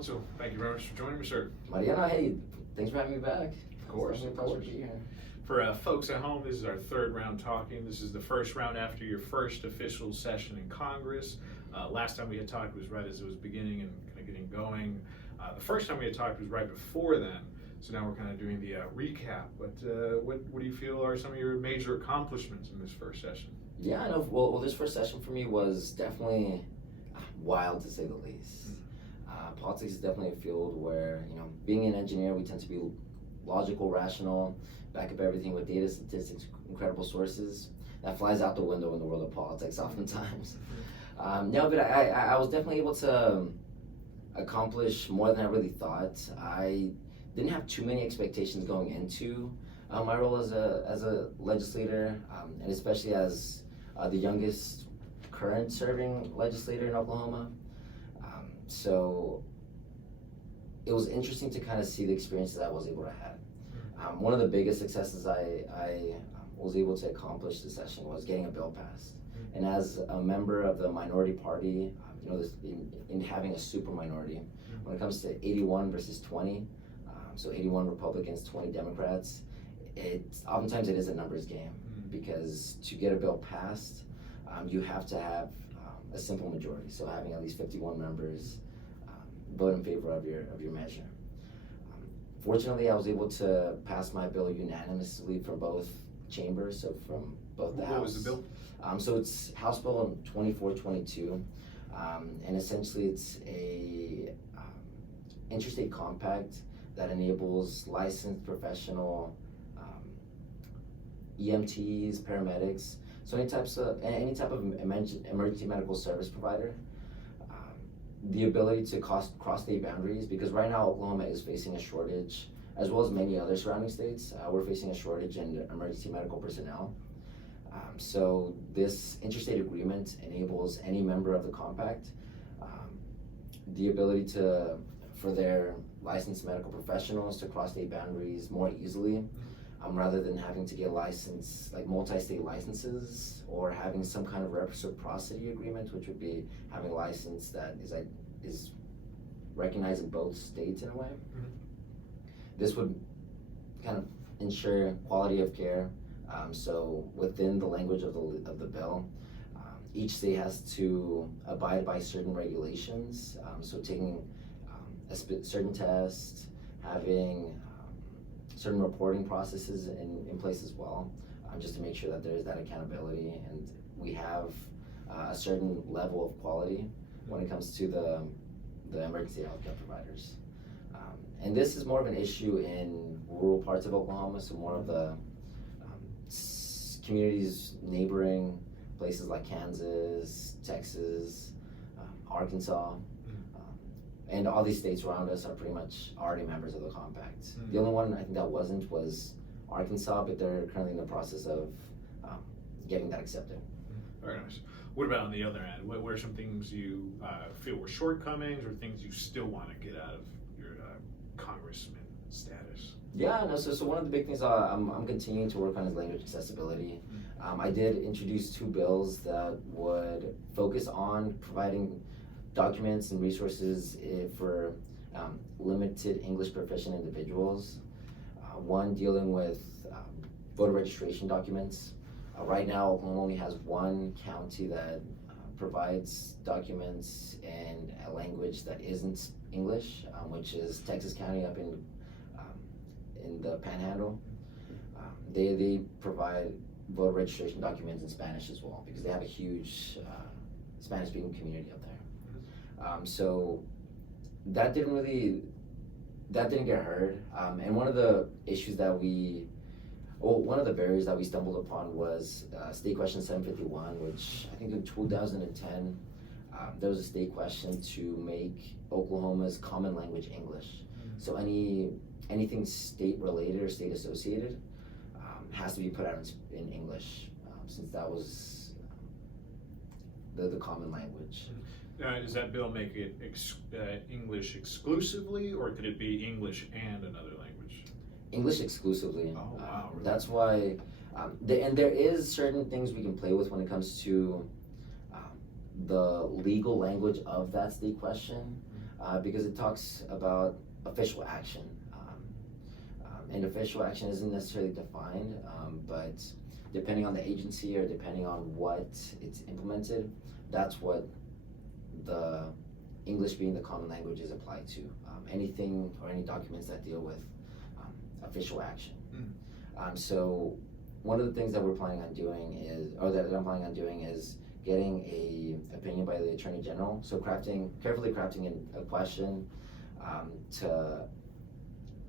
Alonso, thank you very much for joining me, sir. Mariana, hey, thanks for having me back. Of course, It's of definitely a course. pleasure to be here. For folks at home, this is our third round talking. This is the first round after your first official session in Congress. Last time we had talked was right as it was beginning and kind of getting going. The first time we had talked was right before then. So now we're kind of doing the recap. But what do you feel are some of your major accomplishments in this first session? Yeah, I know. Well, this first session for me was definitely wild to say the least. Politics is definitely a field where, being an engineer, we tend to be logical, rational, back up everything with data, statistics, incredible sources. That flies out the window in the world of politics oftentimes. No, but I was definitely able to accomplish more than I really thought. I didn't have too many expectations going into my role as a legislator, and especially as the youngest current serving legislator in Oklahoma. So it was interesting to kind of see the experiences I was able to have. One of the biggest successes I was able to accomplish this session was getting a bill passed. And as a member of the minority party, in having a super minority, when it comes to 81 versus 20, so 81 Republicans, 20 Democrats, oftentimes it is a numbers game, because to get a bill passed, you have to have a simple majority. So having at least 51 members vote in favor of your measure. Fortunately, I was able to pass my bill unanimously from both chambers, so from both the House. What was the bill? So it's House Bill 2422, and essentially it's a interstate compact that enables licensed professional EMTs, paramedics, so any type of emergency medical service provider, the ability to cross state boundaries, because right now Oklahoma is facing a shortage, as well as many other surrounding states. We're facing a shortage in emergency medical personnel. So this interstate agreement enables any member of the compact the ability for their licensed medical professionals to cross state boundaries more easily, rather than having to get licensed, like multi-state licenses, or having some kind of reciprocity agreement, which would be having a license that is recognized in both states in a way. This would kind of ensure quality of care. So within the language of the bill, each state has to abide by certain regulations. So taking certain tests, having certain reporting processes in place as well, just to make sure that there is that accountability and we have a certain level of quality when it comes to the emergency healthcare providers. And this is more of an issue in rural parts of Oklahoma, so more of the communities neighboring places like Kansas, Texas, Arkansas, and all these states around us are pretty much already members of the compact. The only one I think that wasn't was Arkansas, but they're currently in the process of getting that accepted. Very nice. What about on the other end? What are some things you feel were shortcomings, or things you still want to get out of your congressman status? Yeah, no. So one of the big things I'm continuing to work on is language accessibility. I did introduce 2 bills that would focus on providing documents and resources for limited English proficient individuals. One dealing with voter registration documents. Right now, Oklahoma only has one county that provides documents in a language that isn't English, which is Texas County up in the Panhandle. They provide voter registration documents in Spanish as well, because they have a huge Spanish-speaking community up there. So that didn't get heard. And one of the issues one of the barriers that we stumbled upon was State Question 751, which I think in 2010, there was a state question to make Oklahoma's common language English. So anything state related or state associated has to be put out in English, since that was the common language. Does that bill make it English exclusively, or could it be English and another language? English exclusively. Oh, wow. Really? That's why, and there is certain things we can play with when it comes to the legal language of that state question. because it talks about official action. And official action isn't necessarily defined, but depending on the agency or depending on what it's implemented, that's what the English being the common language is applied to. Anything or any documents that deal with official action. So one of the things that we're planning on doing is, or that I'm planning on doing is getting a opinion by the Attorney General. So carefully crafting a question to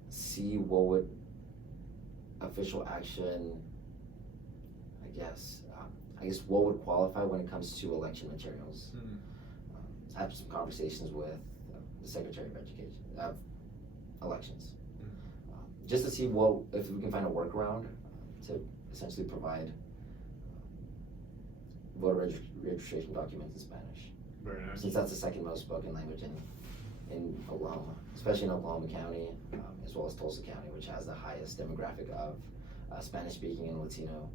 see what would official action, I guess what would qualify when it comes to election materials. I have some conversations with the Secretary of Education, Elections, just to see if we can find a workaround to essentially provide voter registration documents in Spanish. Very nice. Since that's the second most spoken language in Oklahoma, especially in Oklahoma County, as well as Tulsa County, which has the highest demographic of Spanish-speaking and Latino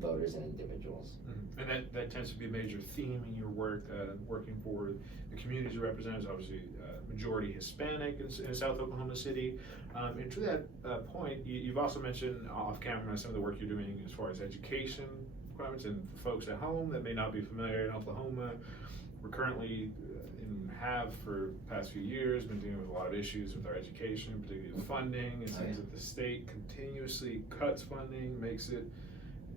voters and individuals. And that tends to be a major theme in your work, working for the communities you represent, is obviously majority Hispanic in South Oklahoma City. And to that point, you've also mentioned off camera some of the work you're doing as far as education requirements, and for folks at home that may not be familiar in Oklahoma, we're currently and have for the past few years been dealing with a lot of issues with our education, particularly with funding. It seems that the state continuously cuts funding, makes it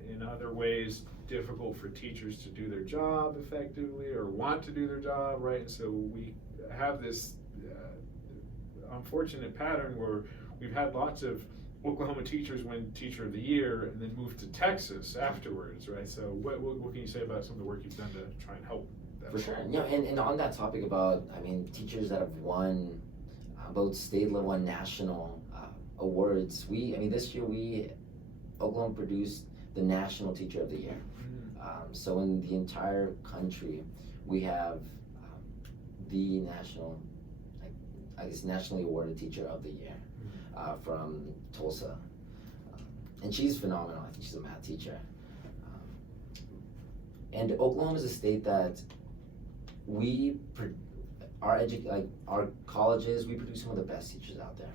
in other ways difficult for teachers to do their job effectively or want to do their job, right? And so we have this unfortunate pattern where we've had lots of Oklahoma teachers win Teacher of the Year and then move to Texas afterwards, right? So what can you say about some of the work you've done to try and help that? For sure. Yeah, and on that topic about, teachers that have won both state level and national awards, this year Oklahoma produced the National Teacher of the Year. So in the entire country, we have the nationally awarded Teacher of the Year from Tulsa. And she's phenomenal. I think she's a math teacher. And Oklahoma is a state that our colleges, we produce some of the best teachers out there.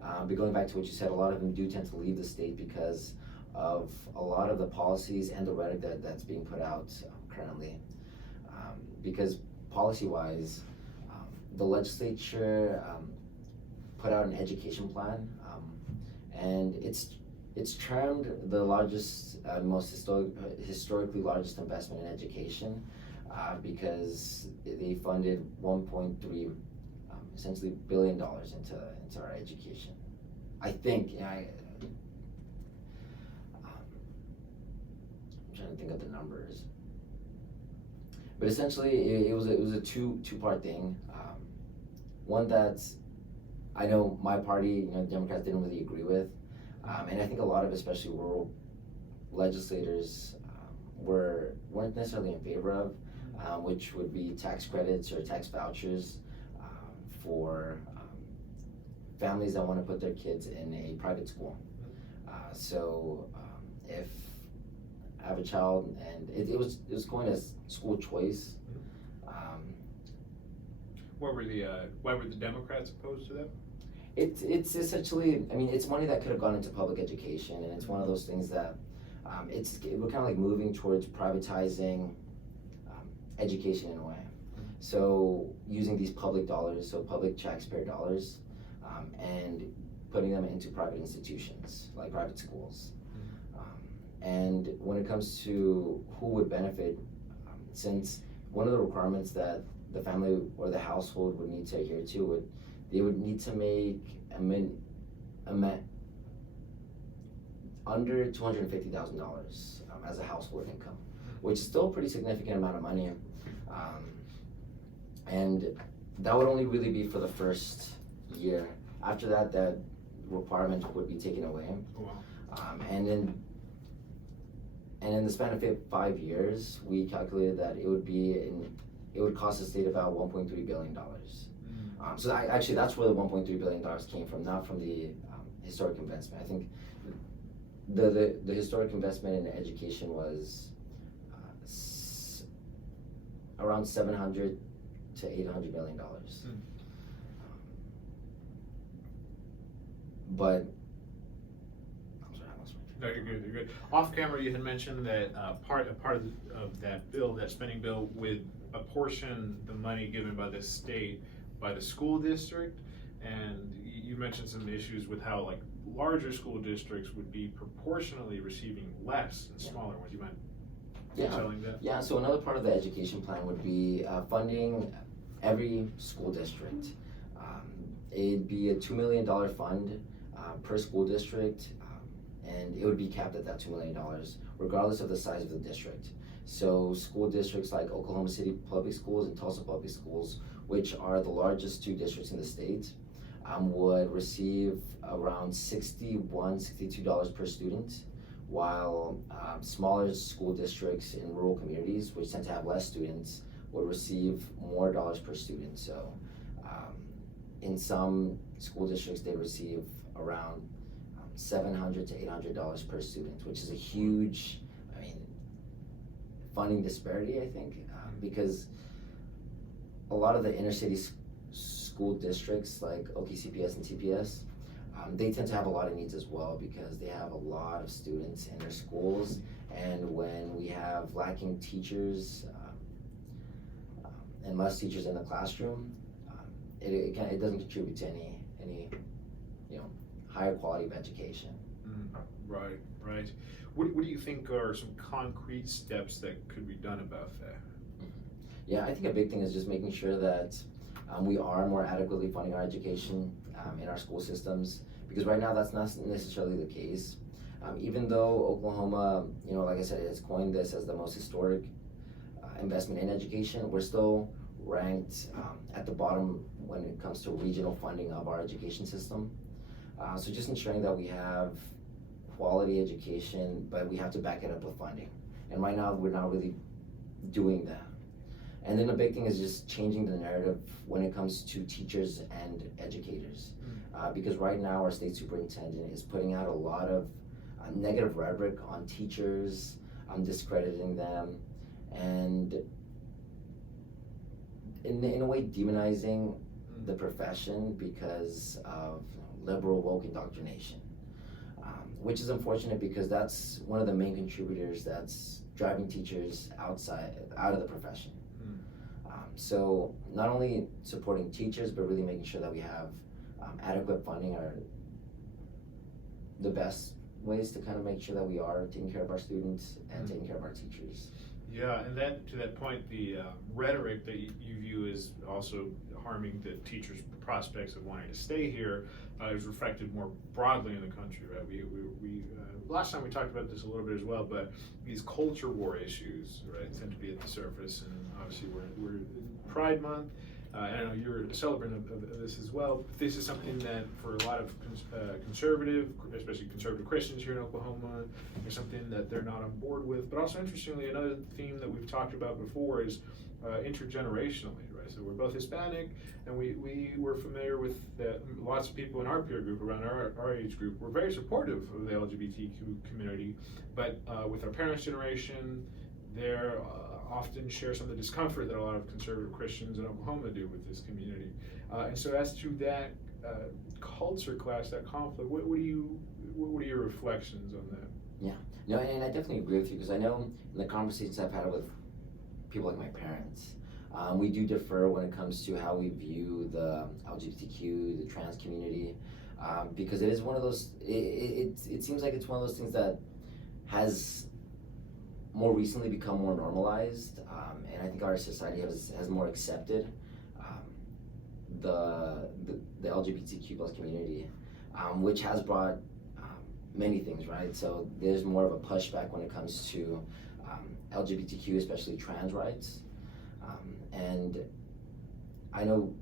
But going back to what you said, a lot of them do tend to leave the state because of a lot of the policies and the rhetoric that's being put out currently. Because policy-wise, the legislature put out an education plan, and it's termed the largest, most historically largest investment in education, because they funded $1.3 essentially $1 billion into our education. I think I'm trying to think of the numbers, but essentially it was a two-part thing. One that I know my party, Democrats didn't really agree with, and I think a lot of especially rural legislators weren't necessarily in favor of, which would be tax credits or tax vouchers for families that want to put their kids in a private school. So if I have a child and it was going as school choice. Why were the Democrats opposed to that? It's essentially, it's money that could have gone into public education, and it's one of those things that we're kind of like moving towards privatizing education in a way. So using these public dollars, so public taxpayer dollars, and putting them into private institutions like private schools. And when it comes to who would benefit, since one of the requirements that the family or the household would need to adhere to they would need to make under $250,000 as a household income, which is still a pretty significant amount of money. And that would only really be for the first year. After that, that requirement would be taken away. Oh, wow. And in the span of 5 years, we calculated that it would cost the state about $1.3 billion. So that's where the $1.3 billion came from, not from the historic investment. I think the historic investment in education was around $700 to $800 million. but I'm sorry, I lost my No, you're good. You're good. Off camera, you had mentioned that part of that bill, that spending bill, would apportion the money given by the state by the school district, and you mentioned some issues with how like larger school districts would be proportionally receiving less than smaller ones. You mind detailing that? Yeah, so another part of the education plan would be funding every school district. It'd be a $2 million fund per school district, and it would be capped at that $2 million, regardless of the size of the district. So school districts like Oklahoma City Public Schools and Tulsa Public Schools, which are the largest two districts in the state, would receive around $62 per student, while smaller school districts in rural communities, which tend to have less students, would receive more dollars per student. So in some school districts, they receive around $700 to $800 per student, which is a huge, funding disparity, I think, because a lot of the inner city school districts like OKCPS and TPS, they tend to have a lot of needs as well because they have a lot of students in their schools, and when we have lacking teachers and less teachers in the classroom, it doesn't contribute to any higher quality of education. Right, right. What do you think are some concrete steps that could be done about that? Yeah, I think a big thing is just making sure that we are more adequately funding our education in our school systems, because right now that's not necessarily the case. Even though Oklahoma, like I said, has coined this as the most historic investment in education, we're still ranked at the bottom when it comes to regional funding of our education system. So just ensuring that we have quality education, but we have to back it up with funding. And right now, we're not really doing that. And then the big thing is just changing the narrative when it comes to teachers and educators. Because right now, our state superintendent is putting out a lot of negative rhetoric on teachers, discrediting them, and in a way demonizing the profession because of liberal woke indoctrination. Which is unfortunate because that's one of the main contributors that's driving teachers out of the profession. So not only supporting teachers, but really making sure that we have adequate funding are the best ways to kind of make sure that we are taking care of our students and taking care of our teachers. Yeah, and to that point, the rhetoric that you view as also harming the teachers' prospects of wanting to stay here is reflected more broadly in the country, right? We last time we talked about this a little bit as well, but these culture war issues, right, tend to be at the surface, and obviously we're in Pride Month. And I know you're a celebrant of this as well. This is something that for a lot of conservative, especially conservative Christians here in Oklahoma, is something that they're not on board with. But also interestingly, another theme that we've talked about before is intergenerationally, right? So we're both Hispanic, and we were familiar with that. Lots of people in our peer group, around our age group, were very supportive of the LGBTQ community. But with our parents' generation, they're often share some of the discomfort that a lot of conservative Christians in Oklahoma do with this community. And so as to that culture clash, that conflict, what are your reflections on that? Yeah, no, and I definitely agree with you, because I know in the conversations I've had with people like my parents, we do differ when it comes to how we view the LGBTQ, the trans community, because it is one of those, it seems like it's one of those things that has more recently become more normalized, and I think our society has more accepted the LGBTQ plus community, which has brought many things, right? So there's more of a pushback when it comes to LGBTQ, especially trans rights, and I know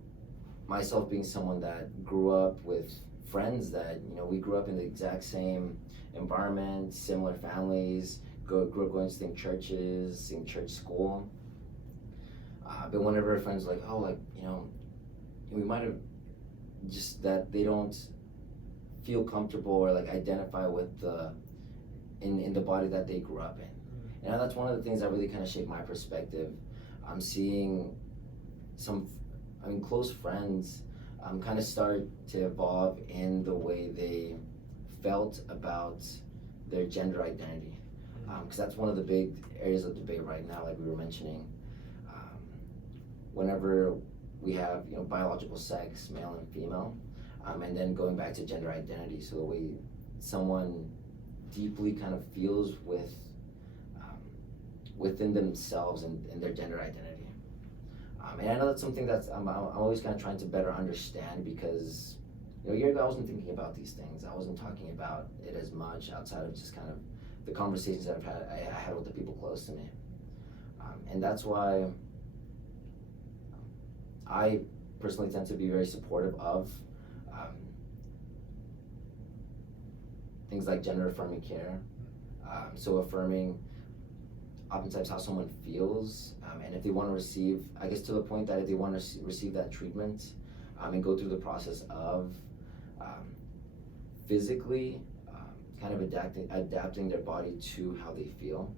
myself being someone that grew up with friends that, we grew up in the exact same environment, similar families, grew up going to same churches, same church school. But whenever our friends are like, we might have just that they don't feel comfortable or identify with in the body that they grew up in. That's one of the things that really kind of shaped my perspective. I'm seeing close friends kind of start to evolve in the way they felt about their gender identity. Because that's one of the big areas of debate right now, like we were mentioning. Whenever we have, biological sex, male and female, and then going back to gender identity, so the way someone deeply kind of feels within themselves and their gender identity. And I know that's something that's I'm always kind of trying to better understand, because a year ago I wasn't thinking about these things. I wasn't talking about it as much outside of just kind of the conversations that I had with the people close to me. And that's why I personally tend to be very supportive of things like gender affirming care. So affirming oftentimes how someone feels, and if they want to receive, I guess to the point that if they want to receive that treatment, and go through the process of physically kind of adapting their body to how they feel.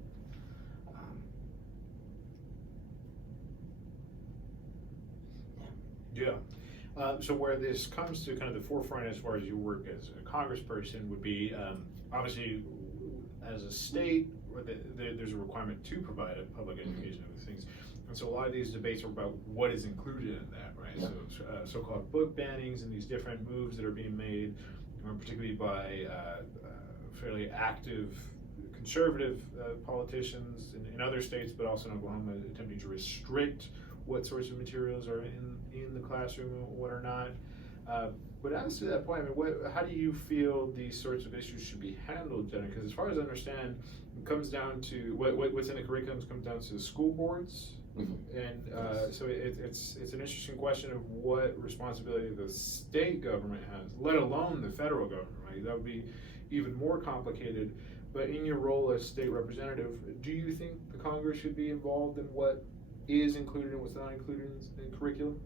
Yeah. So where this comes to kind of the forefront as far as your work as a congressperson would be, obviously, as a state, there's a requirement to provide a public education of these things. And so a lot of these debates are about what is included in that, right? Yeah. So so-called book bannings and these different moves that are being made, particularly by fairly active conservative politicians in other states, but also in Oklahoma, attempting to restrict what sorts of materials are in the classroom and what are not. But as to that point, I mean, how do you feel these sorts of issues should be handled, Jenna? Because as far as I understand, it comes down to what's in the curriculum comes down to the school boards. Mm-hmm. And so it's an interesting question of what responsibility the state government has, let alone the federal government, right? That would be even more complicated. But in your role as state representative, do you think the Congress should be involved in what is included and what's not included in curriculum?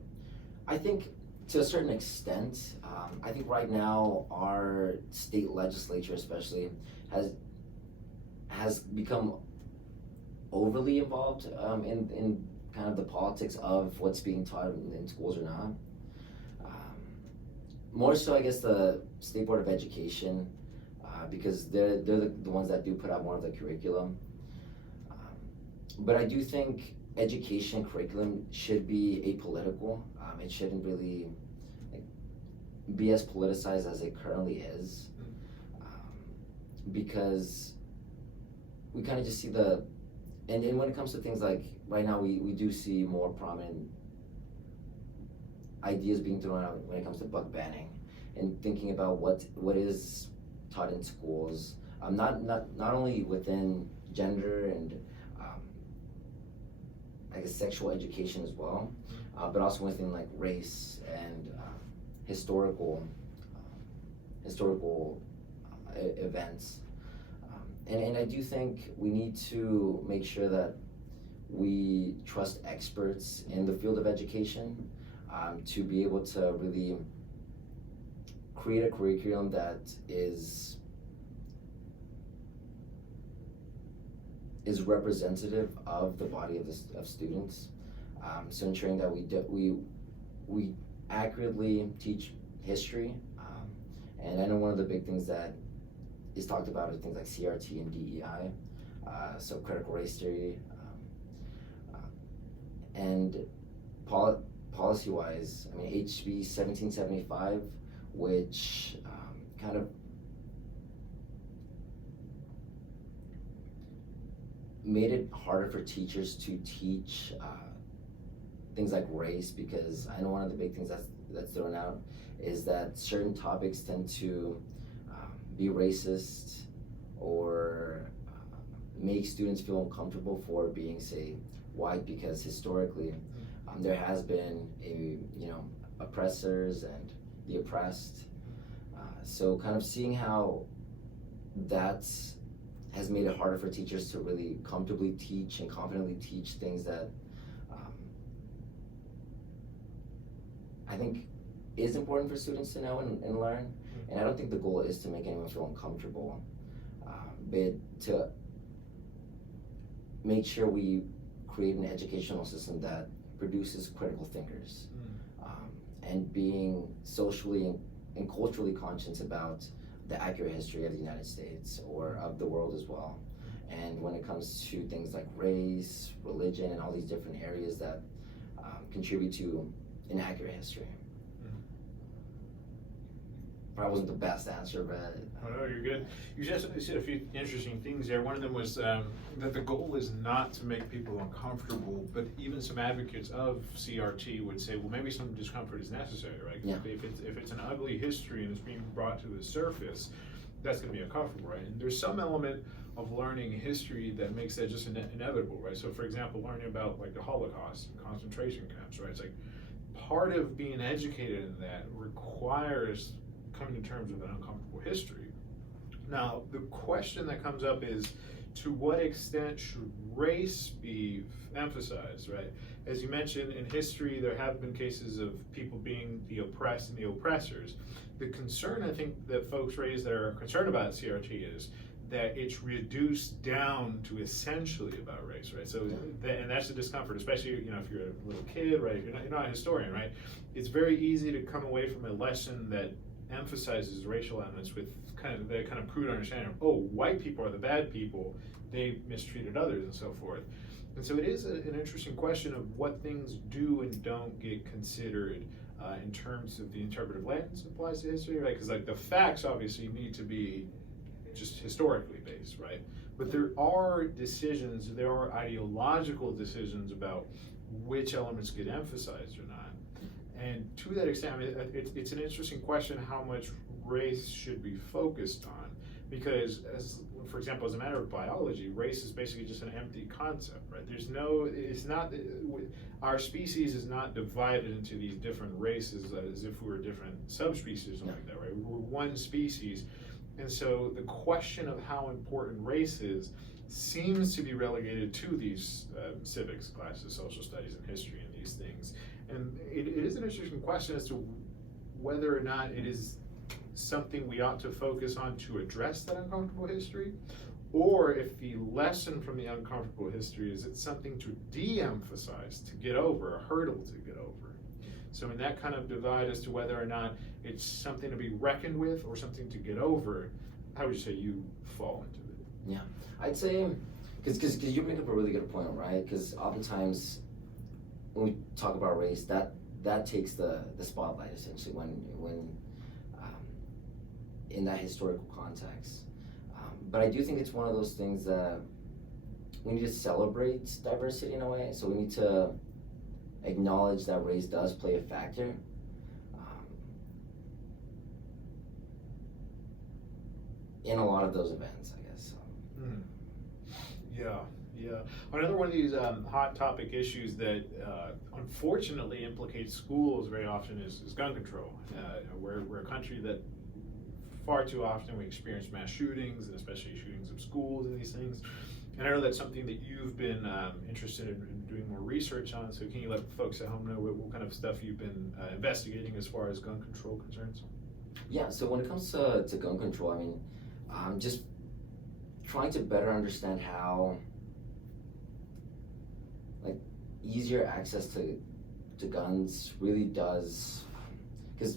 I think to a certain extent, I think right now our state legislature especially has become overly involved in kind of the politics of what's being taught in schools or not. More so, I guess, the State Board of Education, because they're the ones that do put out more of the curriculum. But I do think education curriculum should be apolitical. It shouldn't really be as politicized as it currently is, because we kind of just see and when it comes to things like right now, we do see more prominent ideas being thrown out when it comes to book banning and thinking about what is taught in schools, not only within gender and I guess sexual education as well, but also within like race and historical events. And I do think we need to make sure that we trust experts in the field of education to be able to really create a curriculum that is representative of the body of students. So ensuring that we accurately teach history. And I know one of the big things that is talked about are things like CRT and DEI, so critical race theory, and policy-wise, I mean, HB 1775, which kind of made it harder for teachers to teach things like race, because I know one of the big things that's thrown out is that certain topics tend to be racist or make students feel uncomfortable for being, say, white, because historically there has been oppressors and the oppressed. So kind of seeing how that has made it harder for teachers to really comfortably teach and confidently teach things that I think is important for students to know and learn. And I don't think the goal is to make anyone feel uncomfortable, but to make sure we create an educational system that produces critical thinkers. and being socially and culturally conscious about the accurate history of the United States or of the world as well. And when it comes to things like race, religion, and all these different areas that contribute to inaccurate history. Probably wasn't the best answer, but... Oh, no, you're good. You just said a few interesting things there. One of them was that the goal is not to make people uncomfortable, but even some advocates of CRT would say, well, maybe some discomfort is necessary, right? Yeah. If it's an ugly history and it's being brought to the surface, that's going to be uncomfortable, right? And there's some element of learning history that makes that just inevitable, right? So, for example, learning about like the Holocaust and concentration camps, right? It's like part of being educated in that requires coming to terms with an uncomfortable history. Now, the question that comes up is, to what extent should race be emphasized, right? As you mentioned, in history, there have been cases of people being the oppressed and the oppressors. The concern, I think, that folks raise that are concerned about CRT is that it's reduced down to essentially about race, right? So, and that's the discomfort, especially, you know, if you're a little kid, right? If you're not a historian, right? It's very easy to come away from a lesson that emphasizes racial elements with the kind of crude understanding of, oh, white people are the bad people, they mistreated others and so forth. And so it is an interesting question of what things do and don't get considered in terms of the interpretive lens applies to history, right? Because like the facts obviously need to be just historically based, right? But there are decisions, there are ideological decisions about which elements get emphasized or not. And to that extent, I mean, it's an interesting question how much race should be focused on, because for example, as a matter of biology, race is basically just an empty concept, right? It's not, our species is not divided into these different races as if we were different subspecies or something like that, right? We're one species. And so the question of how important race is seems to be relegated to these civics classes, social studies and history and these things. And it is an interesting question as to whether or not it is something we ought to focus on to address that uncomfortable history, or if the lesson from the uncomfortable history is it's something to de-emphasize, to get over, a hurdle to get over. So in that kind of divide as to whether or not it's something to be reckoned with or something to get over, how would you say you fall into it? Yeah, I'd say, because you bring up a really good point, right? Because oftentimes when we talk about race, that takes the spotlight essentially when in that historical context. But I do think it's one of those things that we need to celebrate diversity in a way. So we need to acknowledge that race does play a factor. In a lot of those events, I guess. Yeah. Another one of these hot topic issues that unfortunately implicates schools very often is gun control. We're a country that far too often we experience mass shootings, and especially shootings of schools and these things. And I know that's something that you've been interested in doing more research on, so can you let folks at home know what kind of stuff you've been investigating as far as gun control concerns? Yeah, so when it comes to gun control, I mean, just trying to better understand how easier access to guns really does, because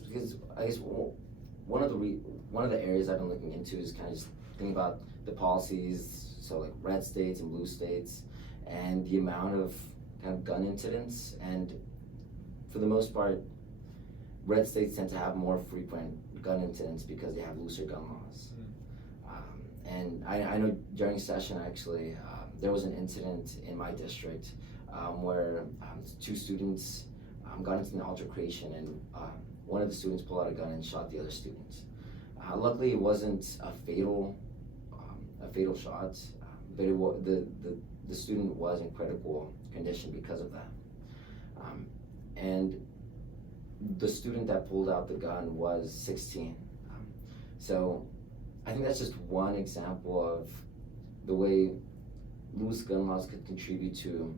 I guess one of the areas I've been looking into is kind of just thinking about the policies, so like red states and blue states, and the amount of kind of gun incidents. And for the most part, red states tend to have more frequent gun incidents because they have looser gun laws. And I know during session actually there was an incident in my district where two students got into an altercation, and one of the students pulled out a gun and shot the other student. Luckily, it wasn't a fatal shot, but the student was in critical condition because of that. And the student that pulled out the gun was 16. So I think that's just one example of the way loose gun laws could contribute to,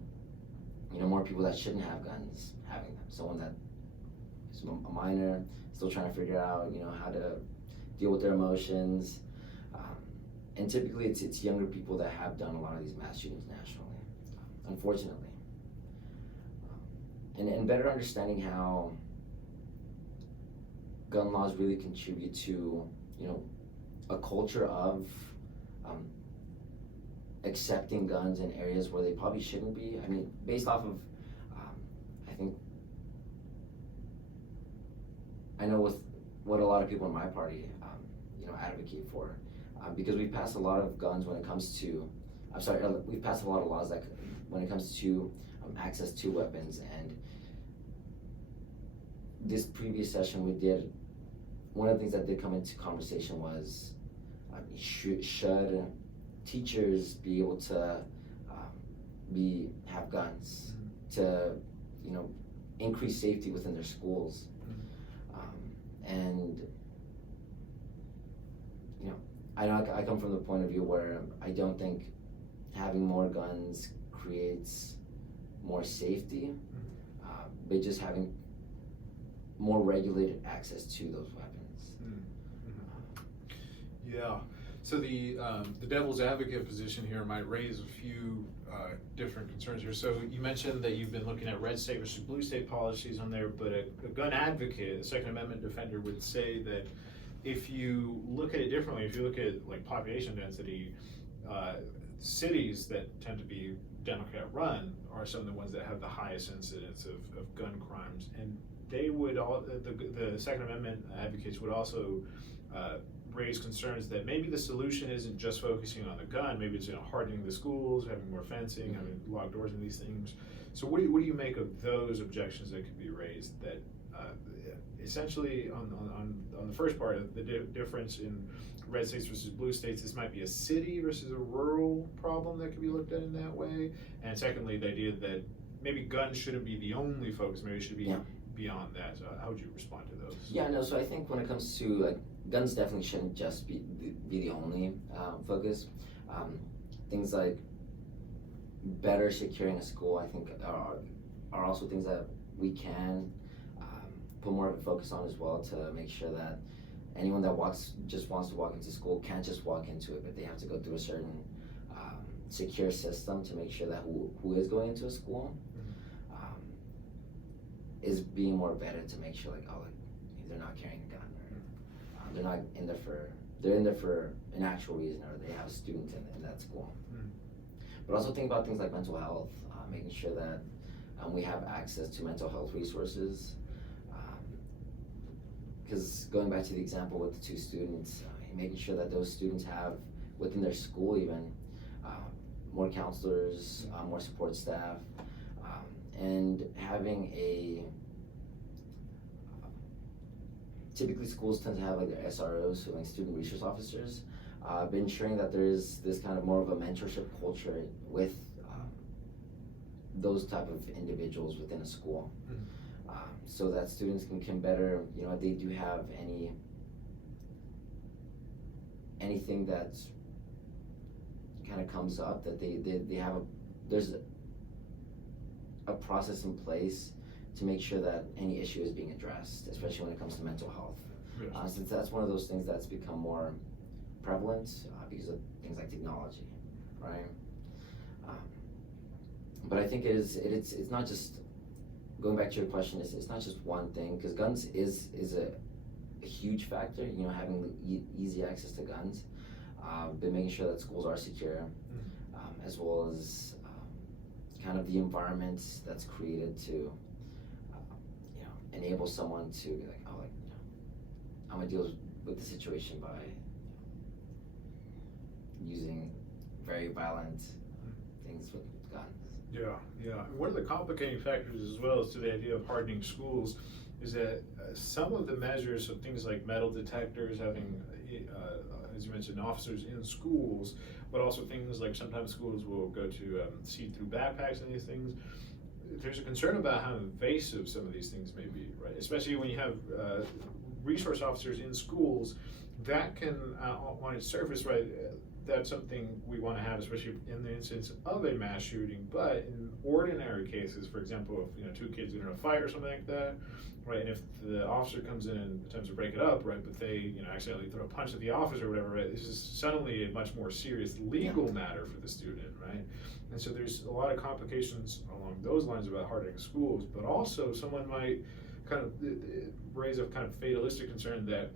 more people that shouldn't have guns having them. Someone that is a minor, still trying to figure out, how to deal with their emotions. And typically it's younger people that have done a lot of these mass shootings nationally, unfortunately. And better understanding how gun laws really contribute to, you know, a culture of accepting guns in areas where they probably shouldn't be. I mean, based off of, I think, I know with what a lot of people in my party, you know, advocate for, because we've passed a lot of guns when it comes to, we've passed a lot of laws that when it comes to access to weapons. And this previous session we did, one of the things that did come into conversation was, should teachers be able to have guns to, you know, increase safety within their schools. And you know, I come from the point of view where I don't think having more guns creates more safety, but just having more regulated access to those weapons. Yeah. So the devil's advocate position here might raise a few different concerns here. So you mentioned that you've been looking at red state versus blue state policies on there, but a gun advocate, a Second Amendment defender, would say that if you look at it differently, if you look at like population density, cities that tend to be Democrat run are some of the ones that have the highest incidence of gun crimes, and they would all, the Second Amendment advocates would also raise concerns that maybe the solution isn't just focusing on the gun, maybe it's, you know, hardening the schools, having more fencing, having locked doors and these things. So what do you make of those objections that could be raised, that essentially on the first part, the difference in red states versus blue states, this might be a city versus a rural problem that could be looked at in that way, and secondly, the idea that maybe guns shouldn't be the only focus, maybe it should be beyond that. So how would you respond to those? Yeah, no, so I think when it comes to, like, guns definitely shouldn't just be the only focus. Things like better securing a school, I think, are also things that we can put more of a focus on as well, to make sure that anyone that just wants to walk into school can't just walk into it, but they have to go through a certain secure system to make sure that who is going into a school is being more vetted, to make sure, like, oh, like, they're not carrying a gun, or they're not in there they're in there for an actual reason, or they have students in that school. But also think about things like mental health, making sure that we have access to mental health resources. Because going back to the example with the two students, making sure that those students have, within their school even, more counselors, more support staff, and having typically schools tend to have like their SROs, so like student resource officers, but ensuring that there's this kind of more of a mentorship culture with those type of individuals within a school. So that students can better, you know, if they do have anything that kind of comes up, that they have there's a process in place to make sure that any issue is being addressed, especially when it comes to mental health. Yes. Since that's one of those things that's become more prevalent because of things like technology, right? But I think it's not just, going back to your question, it's not just one thing, because guns is a huge factor, you know, having easy access to guns, but making sure that schools are secure, as well as kind of the environment that's created to, you know, enable someone to be like, oh, like, you know, I'm gonna deal with the situation by using very violent things with guns. Yeah. One of the complicating factors as well as to the idea of hardening schools is that some of the measures of things like metal detectors, having, as you mentioned, officers in schools, but also things like sometimes schools will go to see-through backpacks and these things. There's a concern about how invasive some of these things may be, right? Especially when you have resource officers in schools, that can, on its surface, right, that's something we want to have, especially in the instance of a mass shooting. But in ordinary cases, for example, if, you know, two kids get in a fight or something like that, right, and if the officer comes in and attempts to break it up, right, but they, you know, accidentally throw a punch at the officer or whatever, right, this is suddenly a much more serious legal matter for the student, right? And so there's a lot of complications along those lines about hardening schools, but also someone might kind of raise a kind of fatalistic concern that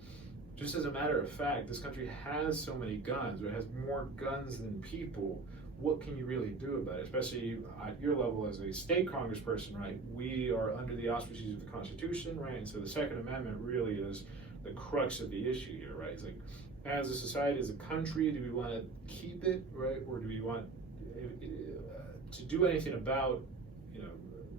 just as a matter of fact, this country has so many guns, or it has more guns than people. What can you really do about it? Especially at your level as a state congressperson, right? We are under the auspices of the Constitution, right? And so the Second Amendment really is the crux of the issue here, right? It's like, as a society, as a country, do we want to keep it, right? Or do we want to do anything about,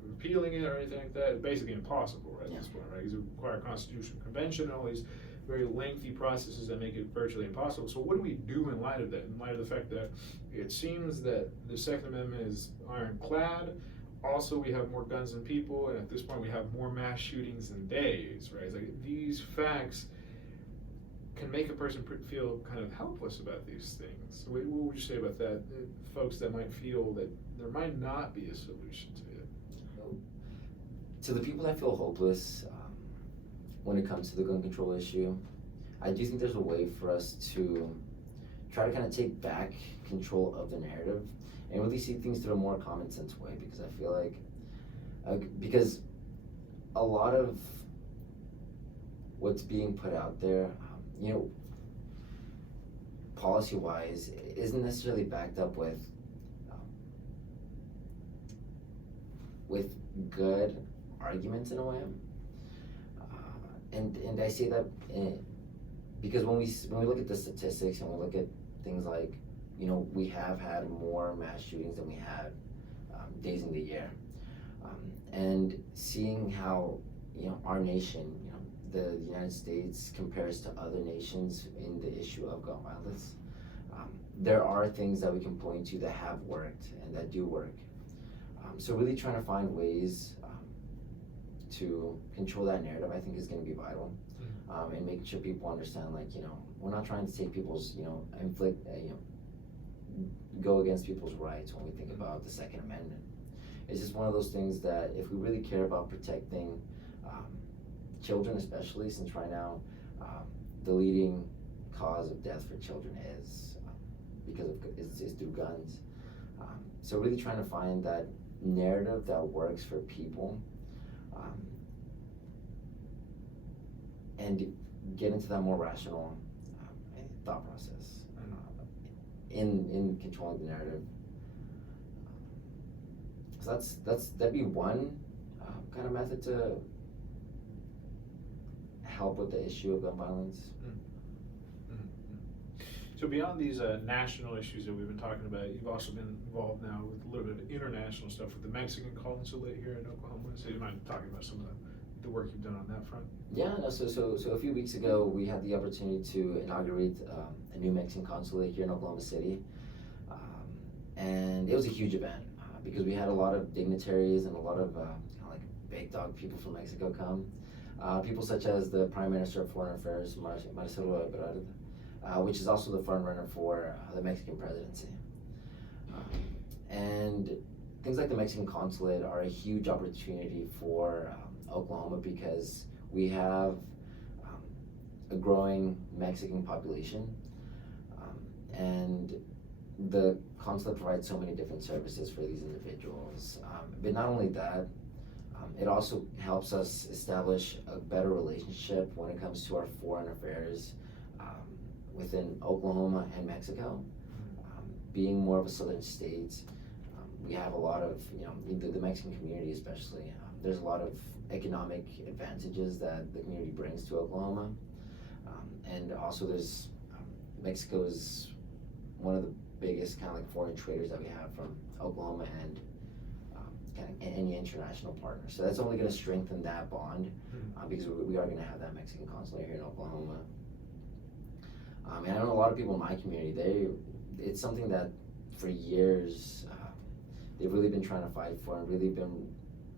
repealing it or anything like that? It's basically impossible, right, at this point, right? Because it requires a constitutional convention and all these very lengthy processes that make it virtually impossible. So what do we do in light of that? In light of the fact that it seems that the Second Amendment is ironclad. Also, we have more guns than people, and at this point, we have more mass shootings than days, right? It's like these facts can make a person feel kind of helpless about these things. What would you say about that? Folks that might feel that there might not be a solution to it. To the people that feel hopeless when it comes to the gun control issue, I do think there's a way for us to try to kind of take back control of the narrative and really see things through a more common sense way, because I feel like, because a lot of what's being put out there, policy-wise, isn't necessarily backed up with good arguments in a way. And I say that because when we look at the statistics and we look at things like, we have had more mass shootings than we had days in the year, and seeing how our nation, the United States, compares to other nations in the issue of gun violence, there are things that we can point to that have worked and that do work. So really trying to find ways to control that narrative, I think, is going to be vital. And making sure people understand, we're not trying to take people's, go against people's rights when we think about the Second Amendment. It's just one of those things that if we really care about protecting children, especially since right now the leading cause of death for children is is through guns. So really trying to find that narrative that works for people, and get into that more rational thought process in controlling the narrative. So that'd be one kind of method to help with the issue of gun violence. So beyond these national issues that we've been talking about, you've also been involved now with a little bit of international stuff with the Mexican consulate here in Oklahoma. So you mind talking about some of the work you've done on that front? Yeah, no, so a few weeks ago, we had the opportunity to inaugurate a new Mexican consulate here in Oklahoma City. And it was a huge event because we had a lot of dignitaries and a lot of big dog people from Mexico come. People such as the Prime Minister of Foreign Affairs, Marcelo Ebrard, which is also the front runner for the Mexican presidency. And things like the Mexican consulate are a huge opportunity for Oklahoma because we have a growing Mexican population, and the consulate provides so many different services for these individuals. But not only that, it also helps us establish a better relationship when it comes to our foreign affairs within Oklahoma and Mexico. Being more of a southern state, we have a lot of, the Mexican community especially, there's a lot of economic advantages that the community brings to Oklahoma. And also there's, Mexico is one of the biggest kind of foreign traders that we have from Oklahoma and any international partner. So that's only going to strengthen that bond because we are going to have that Mexican consulate here in Oklahoma. And I know a lot of people in my community, it's something that for years they've really been trying to fight for and really been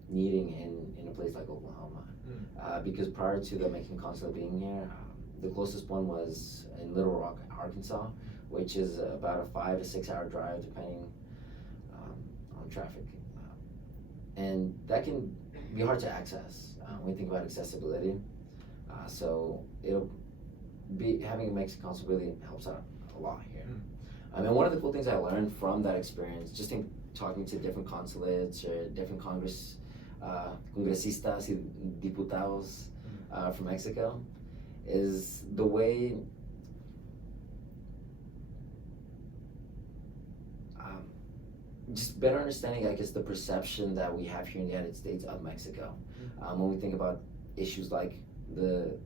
needing in a place like Oklahoma. Because prior to the Mexican consulate being here, the closest one was in Little Rock, Arkansas, which is about a 5 to 6 hour drive depending on traffic. And that can be hard to access when you think about accessibility. So having a Mexican consulate really helps out a lot here. And one of the cool things I learned from that experience, just in talking to different consulates or different Congress congresistas y diputados from Mexico, is the way just better understanding, I guess, the perception that we have here in the United States of Mexico. When we think about issues like the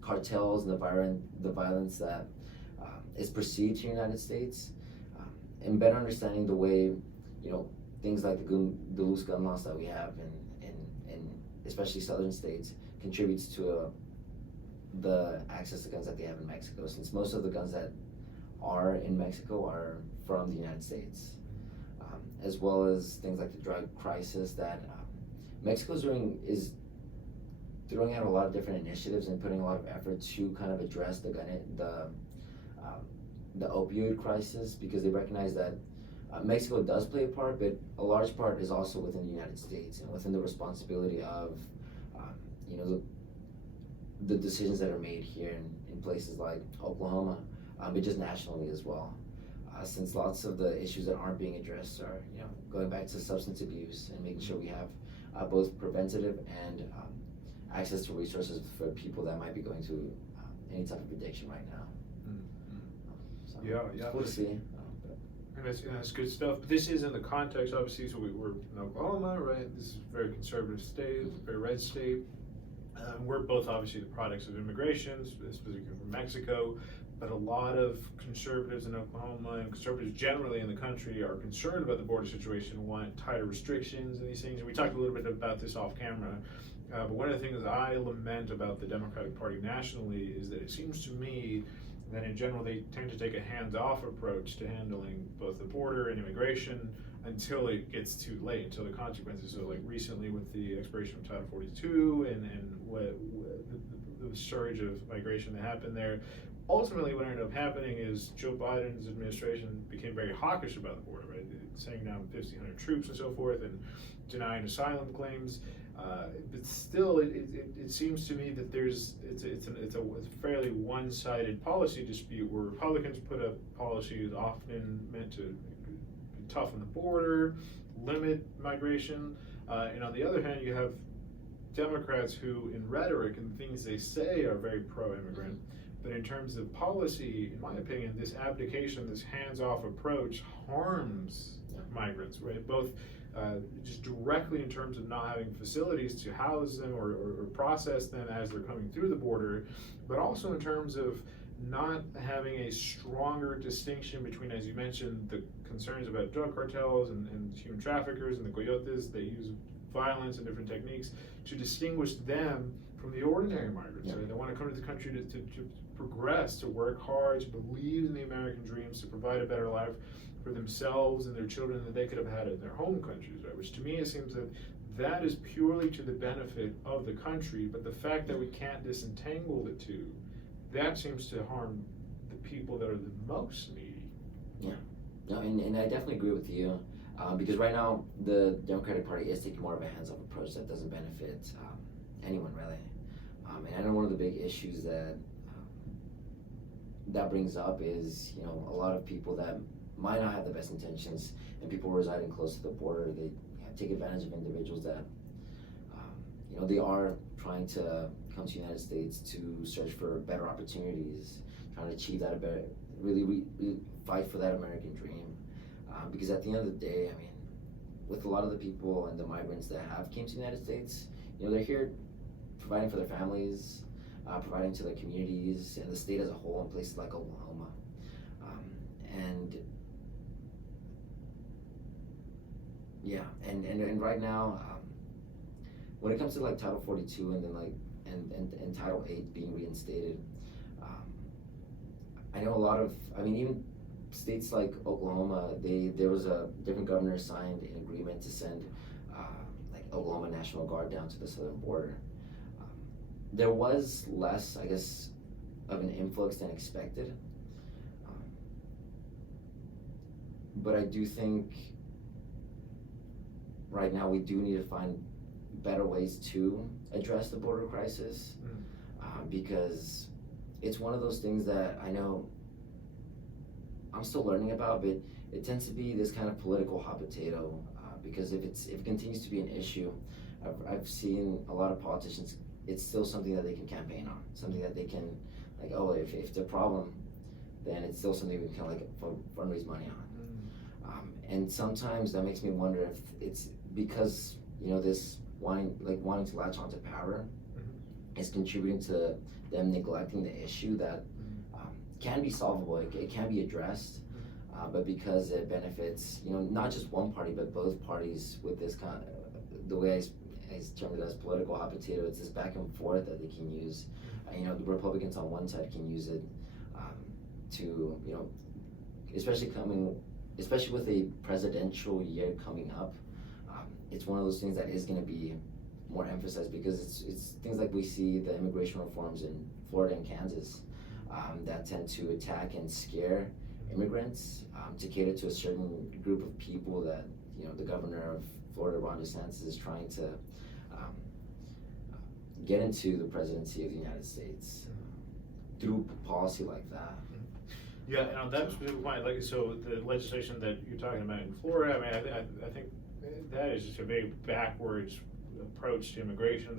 cartels and the violence that is perceived here in the United States, and better understanding the way, things like the loose gun laws that we have in especially southern states contributes to the access to guns that they have in Mexico, since most of the guns that are in Mexico are from the United States, as well as things like the drug crisis that Mexico's is throwing out a lot of different initiatives and putting a lot of effort to kind of address the opioid crisis, because they recognize that Mexico does play a part, but a large part is also within the United States and within the responsibility of the decisions that are made here in places like Oklahoma, but just nationally as well. Since lots of the issues that aren't being addressed are, going back to substance abuse and making sure we have both preventative and access to resources for people that might be going through any type of addiction right now. So, Yeah. We'll see. And that's good stuff. But this is in the context, obviously, so we're in Oklahoma, right? This is a very conservative state, very red state. We're both obviously the products of immigration, specifically from Mexico, but a lot of conservatives in Oklahoma and conservatives generally in the country are concerned about the border situation, want tighter restrictions and these things. And we talked a little bit about this off camera. But one of the things I lament about the Democratic Party nationally is that it seems to me that in general they tend to take a hands-off approach to handling both the border and immigration until it gets too late, until the consequences. So like recently with the expiration of Title 42 and what the surge of migration that happened there, ultimately what ended up happening is Joe Biden's administration became very hawkish about the border, right? Saying down 1,500 troops and so forth and denying asylum claims. But still, it seems to me that it's a fairly one-sided policy dispute where Republicans put up policies often meant to toughen the border, limit migration, and on the other hand, you have Democrats who, in rhetoric and things they say, are very pro-immigrant, but in terms of policy, in my opinion, this abdication, this hands-off approach harms migrants, right? Both just directly in terms of not having facilities to house them or process them as they're coming through the border, but also in terms of not having a stronger distinction between, as you mentioned, the concerns about drug cartels and human traffickers and the coyotes. They use violence and different techniques to distinguish them from the ordinary migrants. Right? They want to come to the country to progress, to work hard, to believe in the American dreams, to provide a better life for themselves and their children that they could have had in their home countries, right? Which to me it seems that is purely to the benefit of the country, but the fact that we can't disentangle the two, that seems to harm the people that are the most needy. Yeah, no, and I definitely agree with you, because right now the Democratic Party is taking more of a hands-off approach that doesn't benefit anyone really. And I know one of the big issues that brings up is, a lot of people that might not have the best intentions, and people residing close to the border, they take advantage of individuals that, they are trying to come to the United States to search for better opportunities, trying to achieve that, really fight for that American dream. Because at the end of the day, with a lot of the people and the migrants that have came to the United States, they're here providing for their families, providing to their communities and the state as a whole in places like Oklahoma. And right now, when it comes to like Title 42 and then and Title 8 being reinstated, I know a lot of, even states like Oklahoma, there was a different governor signed an agreement to send like Oklahoma National Guard down to the southern border. There was less, I guess, of an influx than expected, but I do think right now we do need to find better ways to address the border crisis, because it's one of those things that I know I'm still learning about, but it tends to be this kind of political hot potato, because if it continues to be an issue, I've seen a lot of politicians, it's still something that they can campaign on, something that they can, like, oh, if it's a problem, then it's still something we can kind of like fundraise money on. And sometimes that makes me wonder if it's because, you know, this wanting to latch onto power is contributing to them neglecting the issue that can be solvable, it can be addressed, but because it benefits, you know, not just one party, but both parties with this kind of, the way I term it as political hot potato, it's this back and forth that they can use. You know, the Republicans on one side can use it to, you know, especially with a presidential year coming up, it's one of those things that is going to be more emphasized, because it's things like we see the immigration reforms in Florida and Kansas that tend to attack and scare immigrants to cater to a certain group of people that, you know, the governor of Florida, Ron DeSantis, is trying to get into the presidency of the United States through policy like that. Yeah, and on that specific point, like, so the legislation that you're talking about in Florida, I mean, I think that is just a very backwards approach to immigration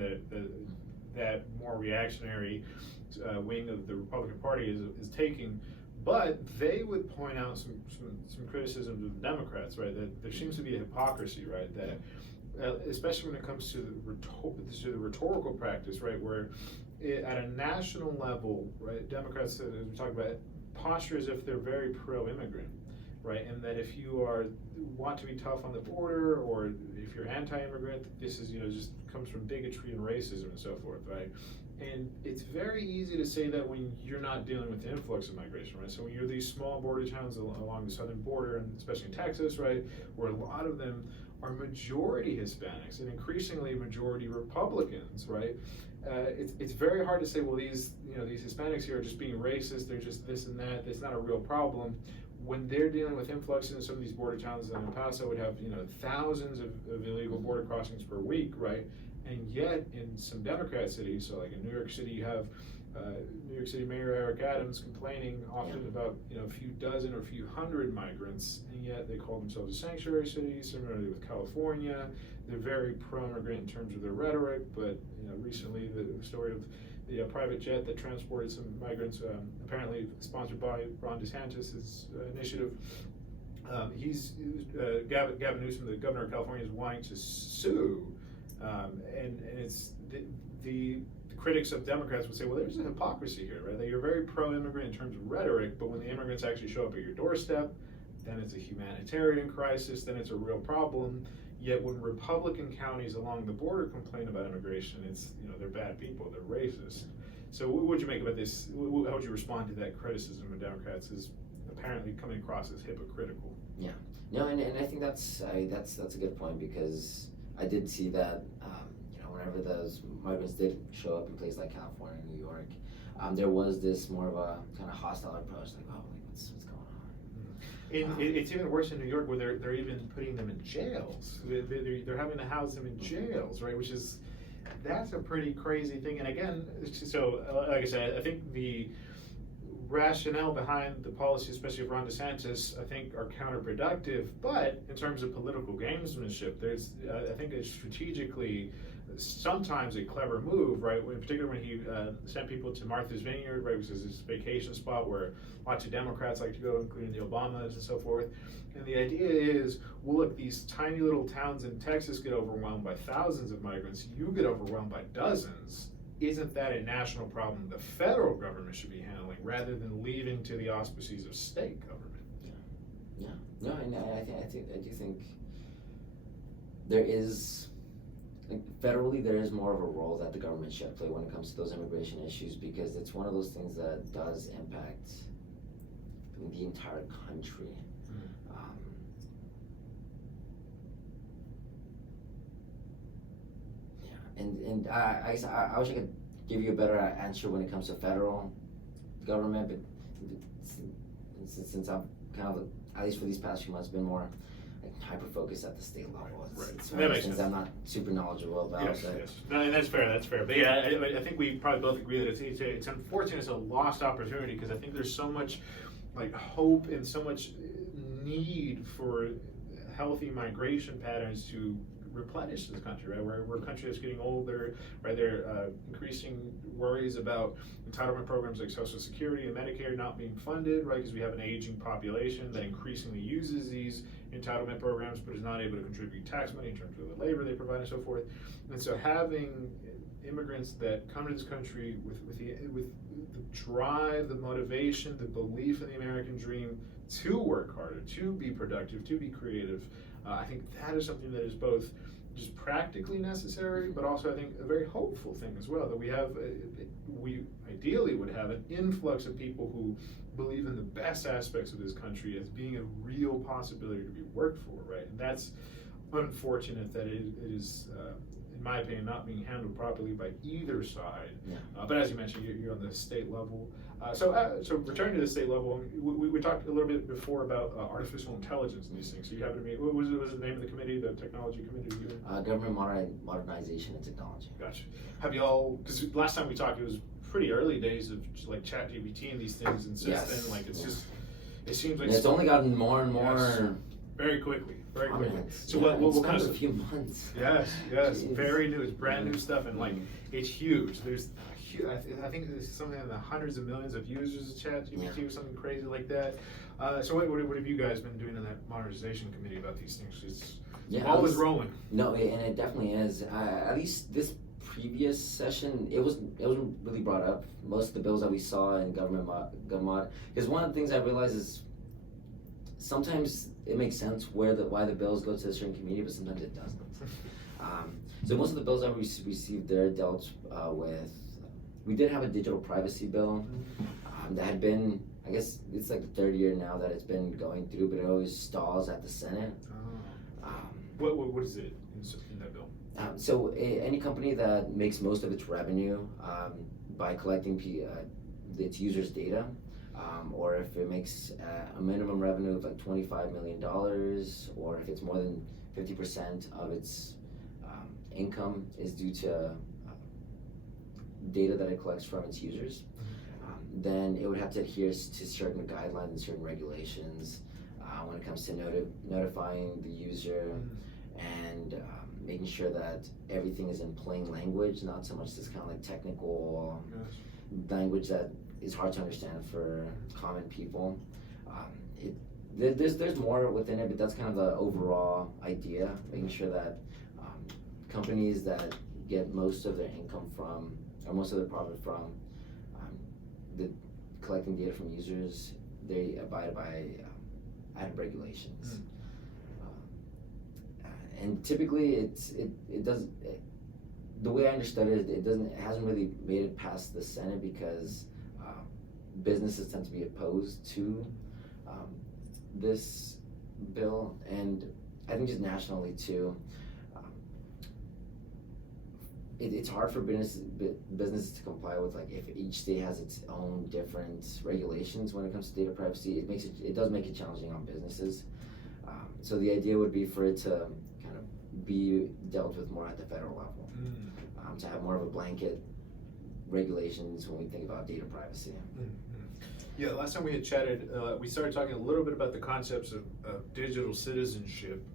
that more reactionary wing of the Republican Party is taking. But they would point out some criticisms of the Democrats, right? That there seems to be a hypocrisy, right? That especially when it comes to the rhetorical practice, right? Where at a national level, right, Democrats, as we talk about, posture as if they're very pro-immigrant, right? And that if you want to be tough on the border, or if you're anti-immigrant, this is, you know, just comes from bigotry and racism and so forth, right? And it's very easy to say that when you're not dealing with the influx of migration, right? So when you're these small border towns along the southern border, and especially in Texas, right, where a lot of them are majority Hispanics and increasingly majority Republicans, right? It's very hard to say, well, these Hispanics here are just being racist, they're just this and that, it's not a real problem, when they're dealing with influx in some of these border towns. And El Paso would have, you know, thousands of illegal border crossings per week, right? And yet in some Democrat cities, so like in New York City, you have New York City Mayor Eric Adams complaining often about, you know, a few dozen or a few hundred migrants, and yet they call themselves a sanctuary city. Similarly with California, they're very pro-immigrant in terms of their rhetoric, but, you know, recently the story of the private jet that transported some migrants, apparently sponsored by Ron DeSantis' initiative. Gavin Newsom, the governor of California, is wanting to sue, and it's the critics of Democrats would say, well, there's a hypocrisy here, right? That you're very pro-immigrant in terms of rhetoric, but when the immigrants actually show up at your doorstep, then it's a humanitarian crisis, then it's a real problem. Yet when Republican counties along the border complain about immigration, it's, you know, they're bad people, they're racist. So what would you make about this? How would you respond to that criticism of Democrats as apparently coming across as hypocritical? Yeah, no, and I think that's a good point, because I did see that, you know, whenever those migrants did show up in places like California, New York, there was this more of a kind of hostile approach, like, oh, what's going on? It's even worse in New York, where they're even putting them in jails. They're having to house them in jails, right? That's a pretty crazy thing. And again, so like I said, I think the rationale behind the policy, especially of Ron DeSantis, I think are counterproductive. But in terms of political gamesmanship, there's I think it's strategically sometimes a clever move, right? In particular, when he sent people to Martha's Vineyard, right, which is this vacation spot where lots of Democrats like to go, including the Obamas and so forth. And the idea is, well, look, these tiny little towns in Texas get overwhelmed by thousands of migrants. You get overwhelmed by dozens. Isn't that a national problem the federal government should be handling, rather than leaving to the auspices of state government? Yeah. No, and I do think there is. Federally, there is more of a role that the government should play when it comes to those immigration issues, because it's one of those things that does impact the entire country. And I wish I could give you a better answer when it comes to federal government, but since I'm kind of, at least for these past few months, been more hyper focused at the state level. It's one of those things I'm not super knowledgeable about. Yes. No, and that's fair. But yeah, I think we probably both agree that it's unfortunate, it's a lost opportunity, because I think there's so much like hope and so much need for healthy migration patterns to replenish this country, right? We're a country that's getting older, right? There are increasing worries about entitlement programs like Social Security and Medicare not being funded, right? Because we have an aging population that increasingly uses these entitlement programs but is not able to contribute tax money in terms of the labor they provide and so forth. And so having immigrants that come to this country with the drive, the motivation, the belief in the American dream to work harder, to be productive, to be creative, I think that is something that is both just practically necessary, but also I think a very hopeful thing as well, that we have, we ideally would have an influx of people who believe in the best aspects of this country as being a real possibility to be worked for, right? And that's unfortunate that it is, in my opinion, not being handled properly by either side. Yeah. But as you mentioned, you're on the state level. So returning to the state level, we talked a little bit before about artificial intelligence and these things. So you happen to be, what was the name of the committee, the technology committee? Government Modernization and Technology. Gotcha. Have y'all, because last time we talked, it was pretty early days of like ChatGPT and these things, and since then, like it's just, it seems like it's only gotten more and more. Yes, very quickly. So yeah, what kind of a few months? Yes, Jeez. very new. It's brand new stuff, and like it's huge. There's I think there's something in the hundreds of millions of users of ChatGPT or something crazy like that. So what have you guys been doing in that modernization committee about these things? It's always rolling. No, and it definitely is. At least this previous session, it wasn't really brought up. Most of the bills that we saw in government mod, because one of the things I realized is sometimes it makes sense why the bills go to a certain committee, but sometimes it doesn't. So most of the bills that we received there dealt with. We did have a digital privacy bill that had been, I guess it's like the third year now that it's been going through, but it always stalls at the Senate. What is it in that bill? So any company that makes most of its revenue by collecting its users' data, or if it makes a minimum revenue of like $25 million, or if it's more than 50% of its income is due to data that it collects from its users, then it would have to adhere to certain guidelines and certain regulations when it comes to notifying the user and making sure that everything is in plain language, not so much this kind of like technical language that is hard to understand for common people. There's more within it, but that's kind of the overall idea, making sure that companies that get most of their income from, or most of their profit from collecting data from users, they abide by added regulations. And typically the way I understood it, it hasn't really made it past the Senate because businesses tend to be opposed to this bill, and I think just nationally too. It's hard for businesses to comply with, like, if each state has its own different regulations when it comes to data privacy. It does make it challenging on businesses. So the idea would be for it to kind of be dealt with more at the federal level, to have more of a blanket regulations when we think about data privacy. Yeah, last time we had chatted, we started talking a little bit about the concepts of digital citizenship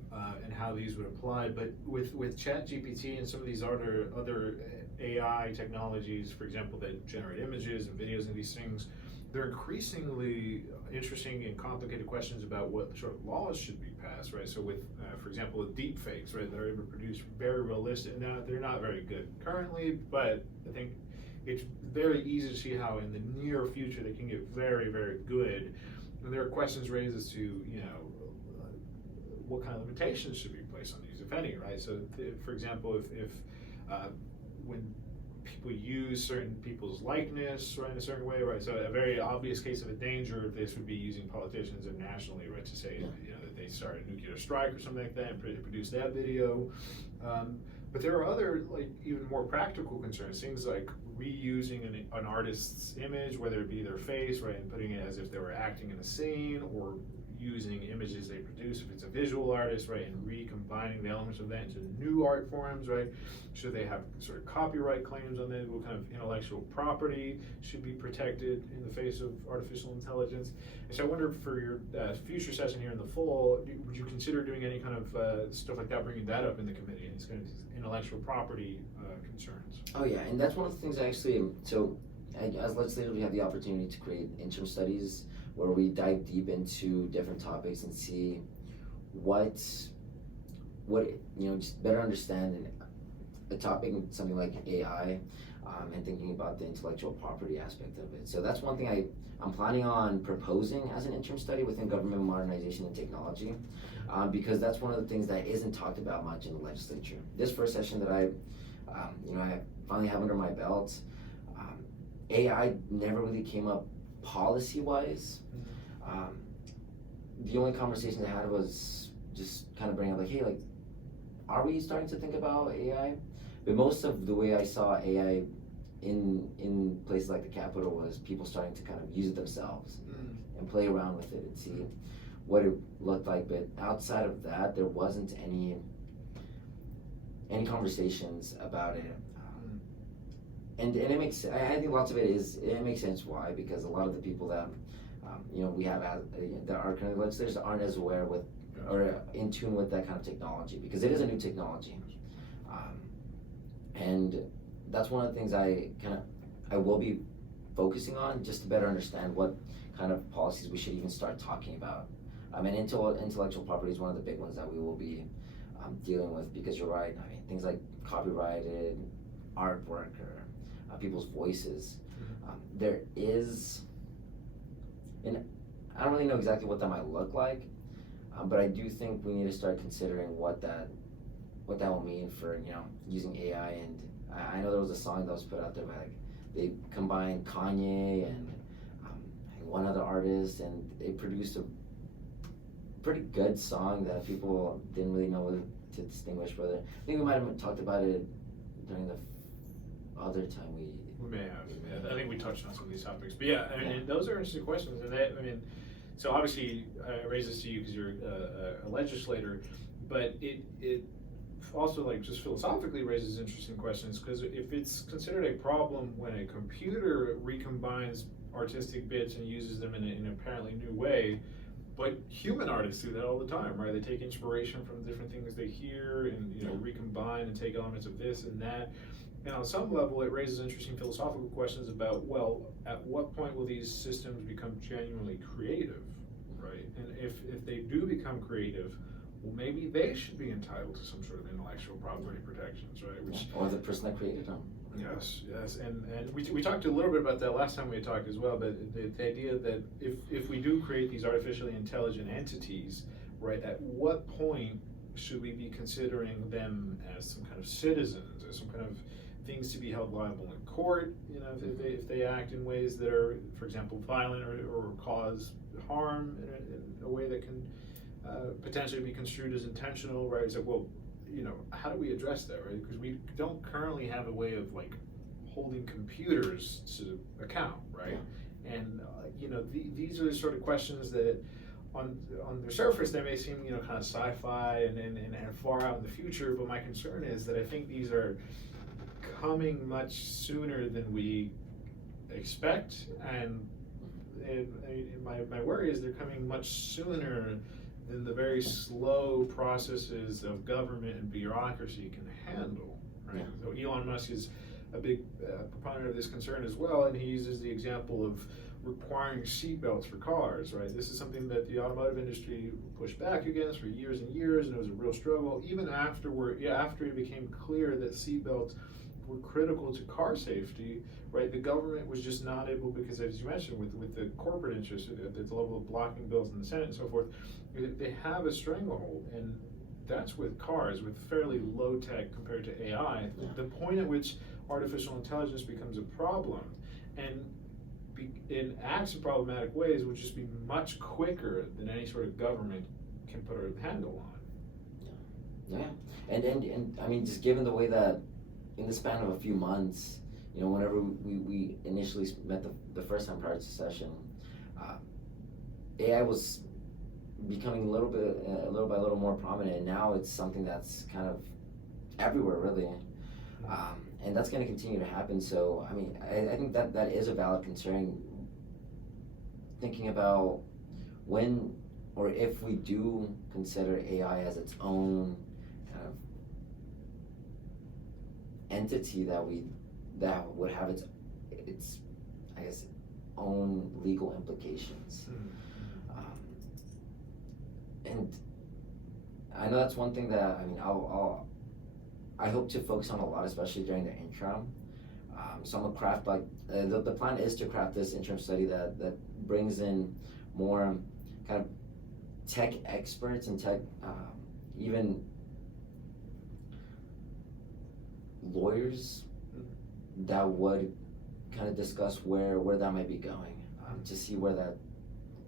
and how these would apply, but with ChatGPT and some of these other AI technologies, for example, that generate images and videos and these things, they're increasingly interesting and complicated questions about what sort of laws should be passed, right? So with, for example, with deep fakes, right, that are able to produce very realistic, now they're not very good currently, but I think it's very easy to see how in the near future they can get very, very good. And there are questions raised as to, you know, what kind of limitations should be placed on these, if any, right? So, for example, if when people use certain people's likeness, right, in a certain way, right? So a very obvious case of a danger of this would be using politicians internationally, right, to say, you know, that they started a nuclear strike or something like that and produce that video. But there are other, like, even more practical concerns, things like reusing an artist's image, whether it be their face, right, and putting it as if they were acting in a scene, or using images they produce, if it's a visual artist, right, and recombining the elements of that into new art forms, right? Should they have sort of copyright claims on that? What kind of intellectual property should be protected in the face of artificial intelligence? And so I wonder for your future session here in the fall, would you consider doing any kind of stuff like that, bringing that up in the committee, and it's kind of intellectual property concerns? Oh yeah, and that's one of the things I actually, so as legislators, we have the opportunity to create interim studies where we dive deep into different topics and see what just better understand a topic, something like AI, and thinking about the intellectual property aspect of it. So that's one thing I'm planning on proposing as an interim study within government modernization and technology, because that's one of the things that isn't talked about much in the legislature. This first session that I finally have under my belt, AI never really came up policy-wise. The only conversations I had was just kind of bringing up like, hey, like, are we starting to think about AI? But most of the way I saw AI in places like the Capitol was people starting to kind of use it themselves and play around with it and see what it looked like. But outside of that, there wasn't any conversations about it. And it makes, I think lots of it makes sense why, because a lot of the people that, we have that are currently legislators aren't as aware with, or in tune with that kind of technology, because it is a new technology. And that's one of the things I will be focusing on, just to better understand what kind of policies we should even start talking about. And intellectual property is one of the big ones that we will be dealing with, because you're right, I mean, things like copyrighted artwork or people's voices. There is, and I don't really know exactly what that might look like, but I do think we need to start considering what that will mean for using AI. And I know there was a song that was put out there by they combined Kanye and one other artist, and they produced a pretty good song that people didn't really know to distinguish whether. I think we might have talked about it during the other time we may have. I think we touched on some of these topics, but yeah, I mean, those are interesting questions, and so obviously I raise this to you because you're a legislator, but it also, like, just philosophically raises interesting questions, because if it's considered a problem when a computer recombines artistic bits and uses them in an apparently new way, but human artists do that all the time, right? They take inspiration from different things they hear and recombine and take elements of this and that. And on some level, it raises interesting philosophical questions about, well, at what point will these systems become genuinely creative, right? And if they do become creative, well, maybe they should be entitled to some sort of intellectual property protections, right? Or the person that created them. Yes, and we talked a little bit about that last time we had talked as well, but the idea that if we do create these artificially intelligent entities, right, at what point should we be considering them as some kind of citizens, as some kind of things to be held liable in court, if they act in ways that are, for example, violent or cause harm in a way that can potentially be construed as intentional, right? So, well, how do we address that, right? Because we don't currently have a way of, like, holding computers to account, right? Yeah. And these are the sort of questions that on the surface they may seem kind of sci-fi and far out in the future, but my concern is that I think these are coming much sooner than we expect, and my worry is they're coming much sooner than the very slow processes of government and bureaucracy can handle, right? So Elon Musk is a big proponent of this concern as well, and he uses the example of requiring seatbelts for cars, right? This is something that the automotive industry pushed back against for years and years, and it was a real struggle. Even after it became clear that seatbelts were critical to car safety, right? The government was just not able, because, as you mentioned, with the corporate interests at the level of blocking bills in the Senate and so forth, they have a stranglehold, and that's with cars, with fairly low tech compared to AI. The point at which artificial intelligence becomes a problem, and in acts in problematic ways, would just be much quicker than any sort of government can put a handle on. Yeah, and I mean, just given the way that in the span of a few months, whenever we initially met the first time prior to session, AI was becoming a little by little more prominent. And now it's something that's kind of everywhere, really. And that's going to continue to happen. So, I mean, I think that is a valid concern. Thinking about when or if we do consider AI as its own kind of entity that would have its I guess own legal implications. And I know that's one thing that, I mean, I hope to focus on a lot, especially during the interim. So I'm gonna craft the plan is to craft this interim study that brings in more kind of tech experts and tech, even lawyers that would kind of discuss where that might be going, to see where that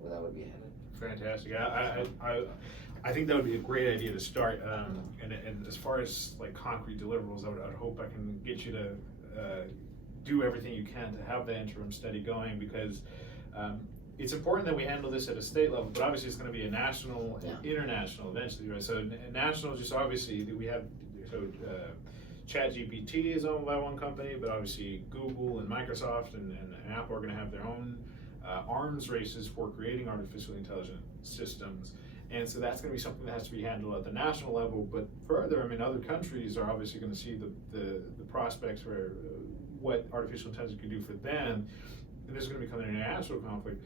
would be headed. Fantastic. I think that would be a great idea to start. And as far as like concrete deliverables, I would hope I can get you to do everything you can to have the interim study going, because it's important that we handle this at a state level, but obviously it's going to be a national, international eventually, right? So national, just obviously we have, ChatGPT is owned by one company, but obviously Google and Microsoft and Apple are going to have their own arms races for creating artificial intelligence systems. And so that's going to be something that has to be handled at the national level. But further, I mean, other countries are obviously going to see the prospects for what artificial intelligence can do for them. And there's going to become an international conflict.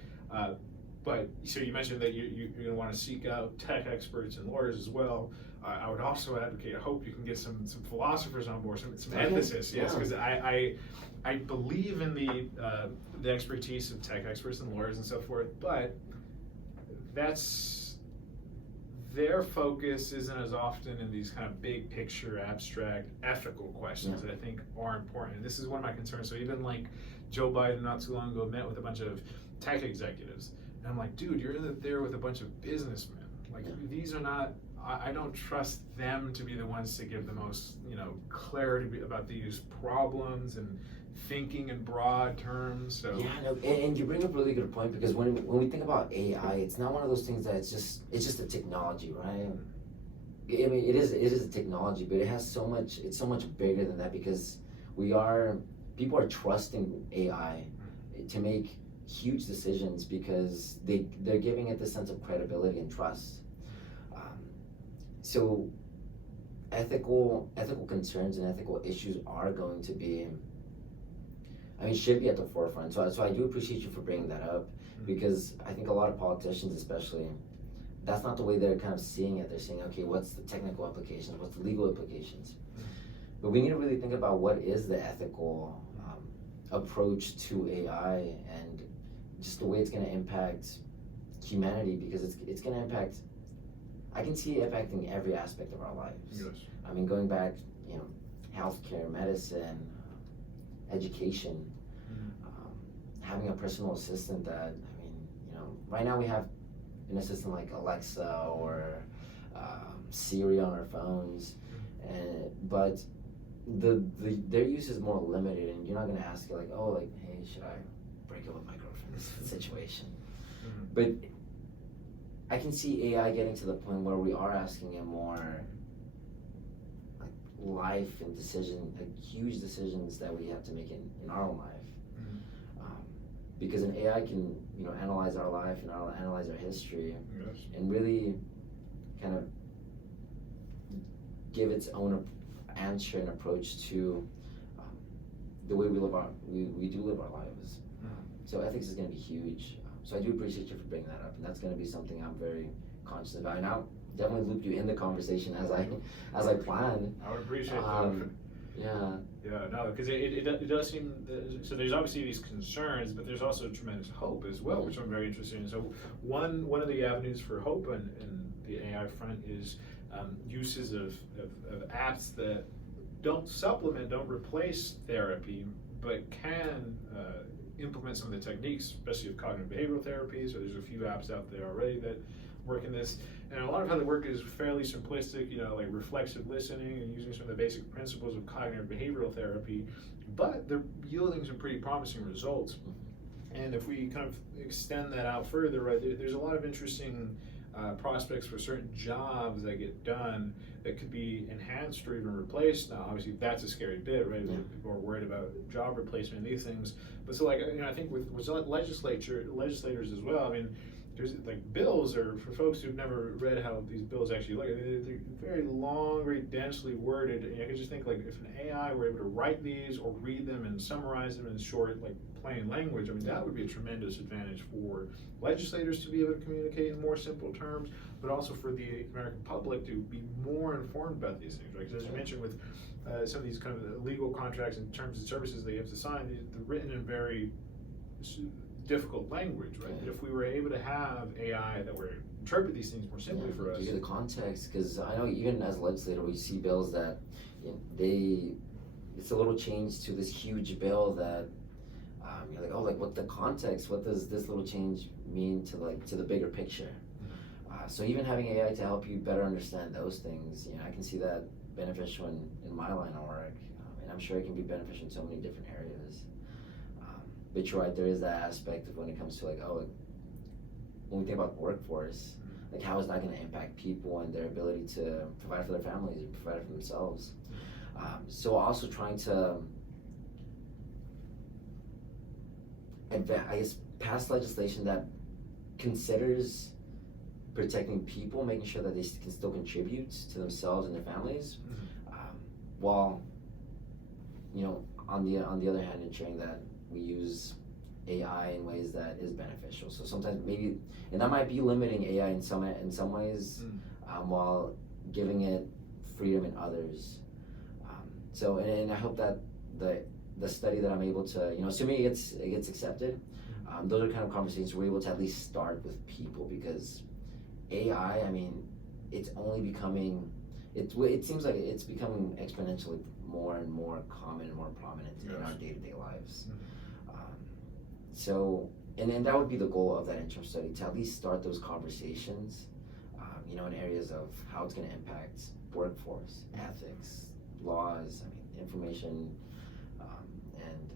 But so you mentioned that you're going to want to seek out tech experts and lawyers as well. I would also advocate, I hope you can get some philosophers on board, some ethicists, yes, because I believe in the expertise of tech experts and lawyers and so forth, but their focus isn't as often in these kind of big picture, abstract, ethical questions that I think are important. And this is one of my concerns. So even like Joe Biden not too long ago met with a bunch of tech executives, and I'm like, dude, you're there with a bunch of businessmen. Like these are not, I don't trust them to be the ones to give the most, clarity about these problems and thinking in broad terms. So yeah, no, and you bring up a really good point, because when we think about AI, it's not one of those things that it's just a technology, right? I mean, it is a technology, but it's so much bigger than that, because people are trusting AI to make huge decisions, because they're giving it this sense of credibility and trust. So ethical concerns and ethical issues are going to be, should be at the forefront. So I do appreciate you for bringing that up, because I think a lot of politicians especially, that's not the way they're kind of seeing it. They're saying, okay, what's the technical implications? What's the legal implications? But we need to really think about what is the ethical approach to AI, and just the way it's going to impact humanity, because it's going to impact, I can see it impacting every aspect of our lives. Yes. I mean, going back, healthcare, medicine, education, having a personal assistant that, right now we have an assistant like Alexa or Siri on our phones, but their use is more limited, and you're not going to ask it like, hey, should I break up with my girlfriend in this situation? But I can see AI getting to the point where we are asking it more like life and huge decisions that we have to make in our own life. Because an AI can, analyze our life and analyze our history, and really kind of give its own answer and approach to the way we do live our lives. So ethics is going to be huge. So I do appreciate you for bringing that up, and that's going to be something I'm very conscious about. And I'll definitely loop you in the conversation as I plan. I would appreciate that. Yeah. Yeah, no, because it does seem, so there's obviously these concerns, but there's also tremendous hope as well, which I'm very interested in. So one of the avenues for hope in the AI front is uses of apps that don't replace therapy, but can implement some of the techniques, especially of cognitive behavioral therapy. So there's a few apps out there already that work in this. And a lot of how they work is fairly simplistic, like reflexive listening and using some of the basic principles of cognitive behavioral therapy, but they're yielding some pretty promising results. And if we kind of extend that out further, right, there's a lot of interesting prospects for certain jobs that get done that could be enhanced or even replaced. Now, obviously, that's a scary bit, right? Yeah. People are worried about job replacement and these things. But so, like, I think with legislators as well. I mean, there's like bills, or for folks who've never read how these bills actually look, they're very long, very densely worded. And I can just think, like, if an AI were able to write these or read them and summarize them in short, like, plain language, I mean, that would be a tremendous advantage for legislators to be able to communicate in more simple terms, but also for the American public to be more informed about these things, right? Because as you mentioned, with some of these kind of legal contracts and terms and services they have to sign, they're written in very difficult language, right? That if we were able to have AI that would interpret these things more simply for us. To get the context, because I know even as a legislator, we see bills that it's a little change to this huge bill that you're like, oh, like what the context? What does this little change mean to the bigger picture? So even having AI to help you better understand those things, I can see that beneficial in my line of work, and I'm sure it can be beneficial in so many different areas. But you're right, there is that aspect of when it comes to when we think about workforce, like how is that going to impact people and their ability to provide for their families and provide for themselves. So also trying to, pass legislation that considers protecting people, making sure that they can still contribute to themselves and their families, while, on the other hand, ensuring that we use AI in ways that is beneficial. So sometimes maybe, and that might be limiting AI in some ways, while giving it freedom in others. So and I hope that the study that I'm able to, assuming it gets accepted, those are kind of conversations we're able to at least start with people, because AI, I mean, it's only becoming, it seems like it's becoming exponentially more and more common and more prominent in our day-to-day lives. So, and then that would be the goal of that interim study, to at least start those conversations, in areas of how it's going to impact workforce, ethics, laws, information, and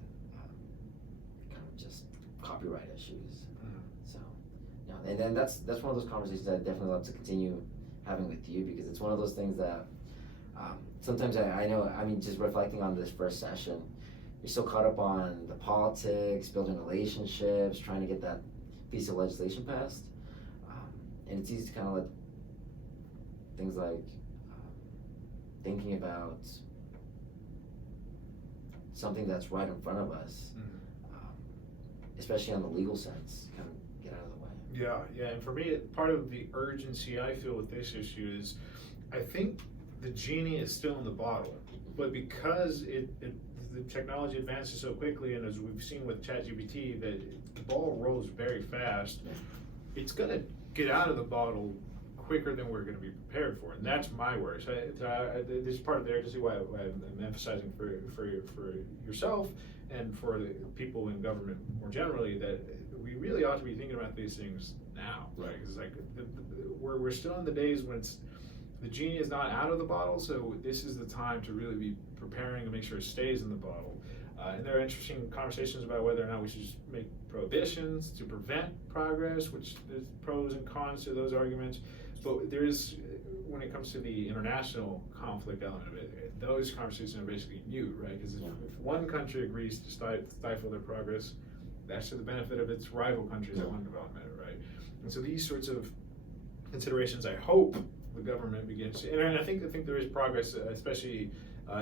kind of just copyright issues. So, and then that's one of those conversations that I definitely love to continue having with you, because it's one of those things that sometimes I know, just reflecting on this first session, you're so caught up on the politics, building relationships, trying to get that piece of legislation passed, and it's easy to kind of let things like thinking about something that's right in front of us, especially on the legal sense, kind of get out of the way. Yeah, and for me, part of the urgency I feel with this issue is, I think the genie is still in the bottle, but because the technology advances so quickly, and as we've seen with ChatGPT, that the ball rolls very fast, it's going to get out of the bottle quicker than we're going to be prepared for, and that's my worry. So this is part of the urgency why I'm emphasizing for yourself and for the people in government more generally, that we really ought to be thinking about these things now, right? Because we're still in the days when the genie is not out of the bottle, so this is the time to really be preparing to make sure it stays in the bottle. And there are interesting conversations about whether or not we should just make prohibitions to prevent progress, which there's pros and cons to those arguments. But there is, when it comes to the international conflict element of it, those conversations are basically mute, right? Because if one country agrees to stifle their progress, that's to the benefit of its rival countries that want development, right? And so these sorts of considerations, I hope the government begins to, and I think there is progress, especially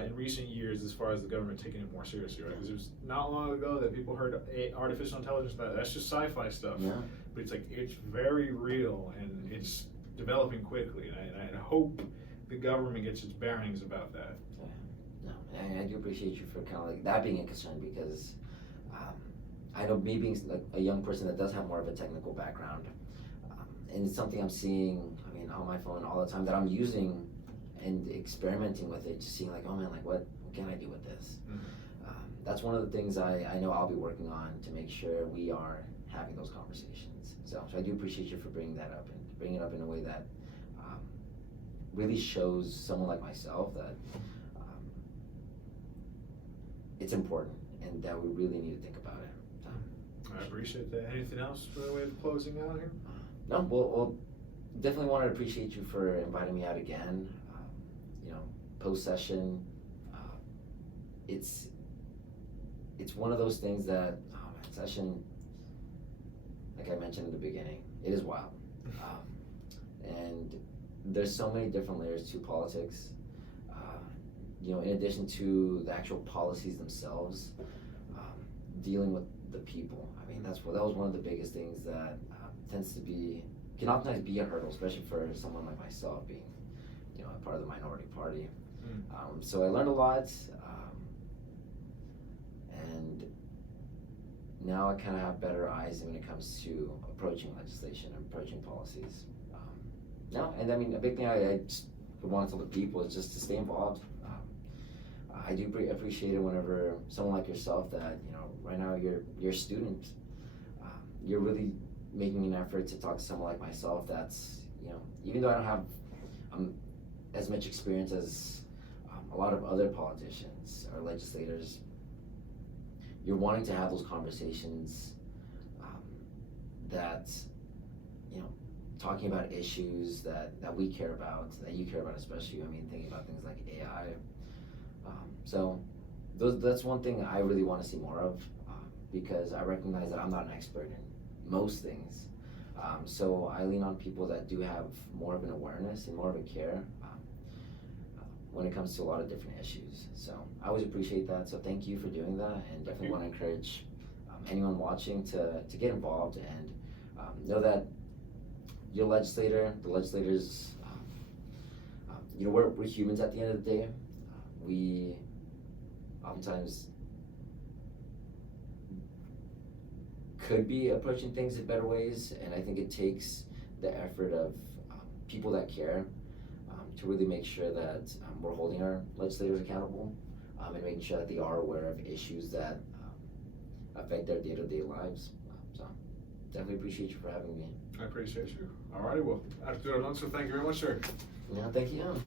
in recent years, as far as the government taking it more seriously, right? Because it was not long ago that people heard artificial intelligence, that's just sci-fi stuff. But it's like, it's very real, and it's developing quickly, and I hope the government gets its bearings about that. And I do appreciate you for kind of like that being a concern, because I know me being like a young person that does have more of a technical background, and it's something I'm seeing, on my phone all the time, that I'm using and experimenting with it, just seeing like, oh man, like what can I do with this? That's one of the things I know I'll be working on to make sure we are having those conversations. So I do appreciate you for bringing that up, and bringing it up in a way that really shows someone like myself that it's important and that we really need to think about it. I appreciate that. Anything else for the way of closing out here? No, well, definitely want to appreciate you for inviting me out again. You know, post-session, it's one of those things that, session, like I mentioned in the beginning, it is wild. And there's so many different layers to politics. You know, in addition to the actual policies themselves, dealing with the people. I mean, that was one of the biggest things that can oftentimes be a hurdle, especially for someone like myself, being, you know, a part of the minority party. So I learned a lot, and now I kind of have better eyes when it comes to approaching legislation and approaching policies. And I mean, a big thing I just want to tell the people is just to stay involved. I do appreciate it whenever someone like yourself that, you know, right now you're a student, you're really making an effort to talk to someone like myself that's, you know, even though I don't have as much experience as a lot of other politicians or legislators, you're wanting to have those conversations that, you know, talking about issues that we care about, that you care about especially. I mean, thinking about things like AI. So that's one thing I really want to see more of, because I recognize that I'm not an expert in most things. So I lean on people that do have more of an awareness and more of a care when it comes to a lot of different issues. So I always appreciate that. So thank you for doing that, and definitely want to encourage anyone watching to get involved and know that your legislator, the legislators, you know, we're humans at the end of the day. We oftentimes could be approaching things in better ways, and I think it takes the effort of people that care to really make sure that we're holding our legislators accountable, and making sure that they are aware of issues that affect their day-to-day lives. So definitely appreciate you for having me. I appreciate you. All righty, well, Arturo Alonso, thank you very much, sir. Yeah, thank you.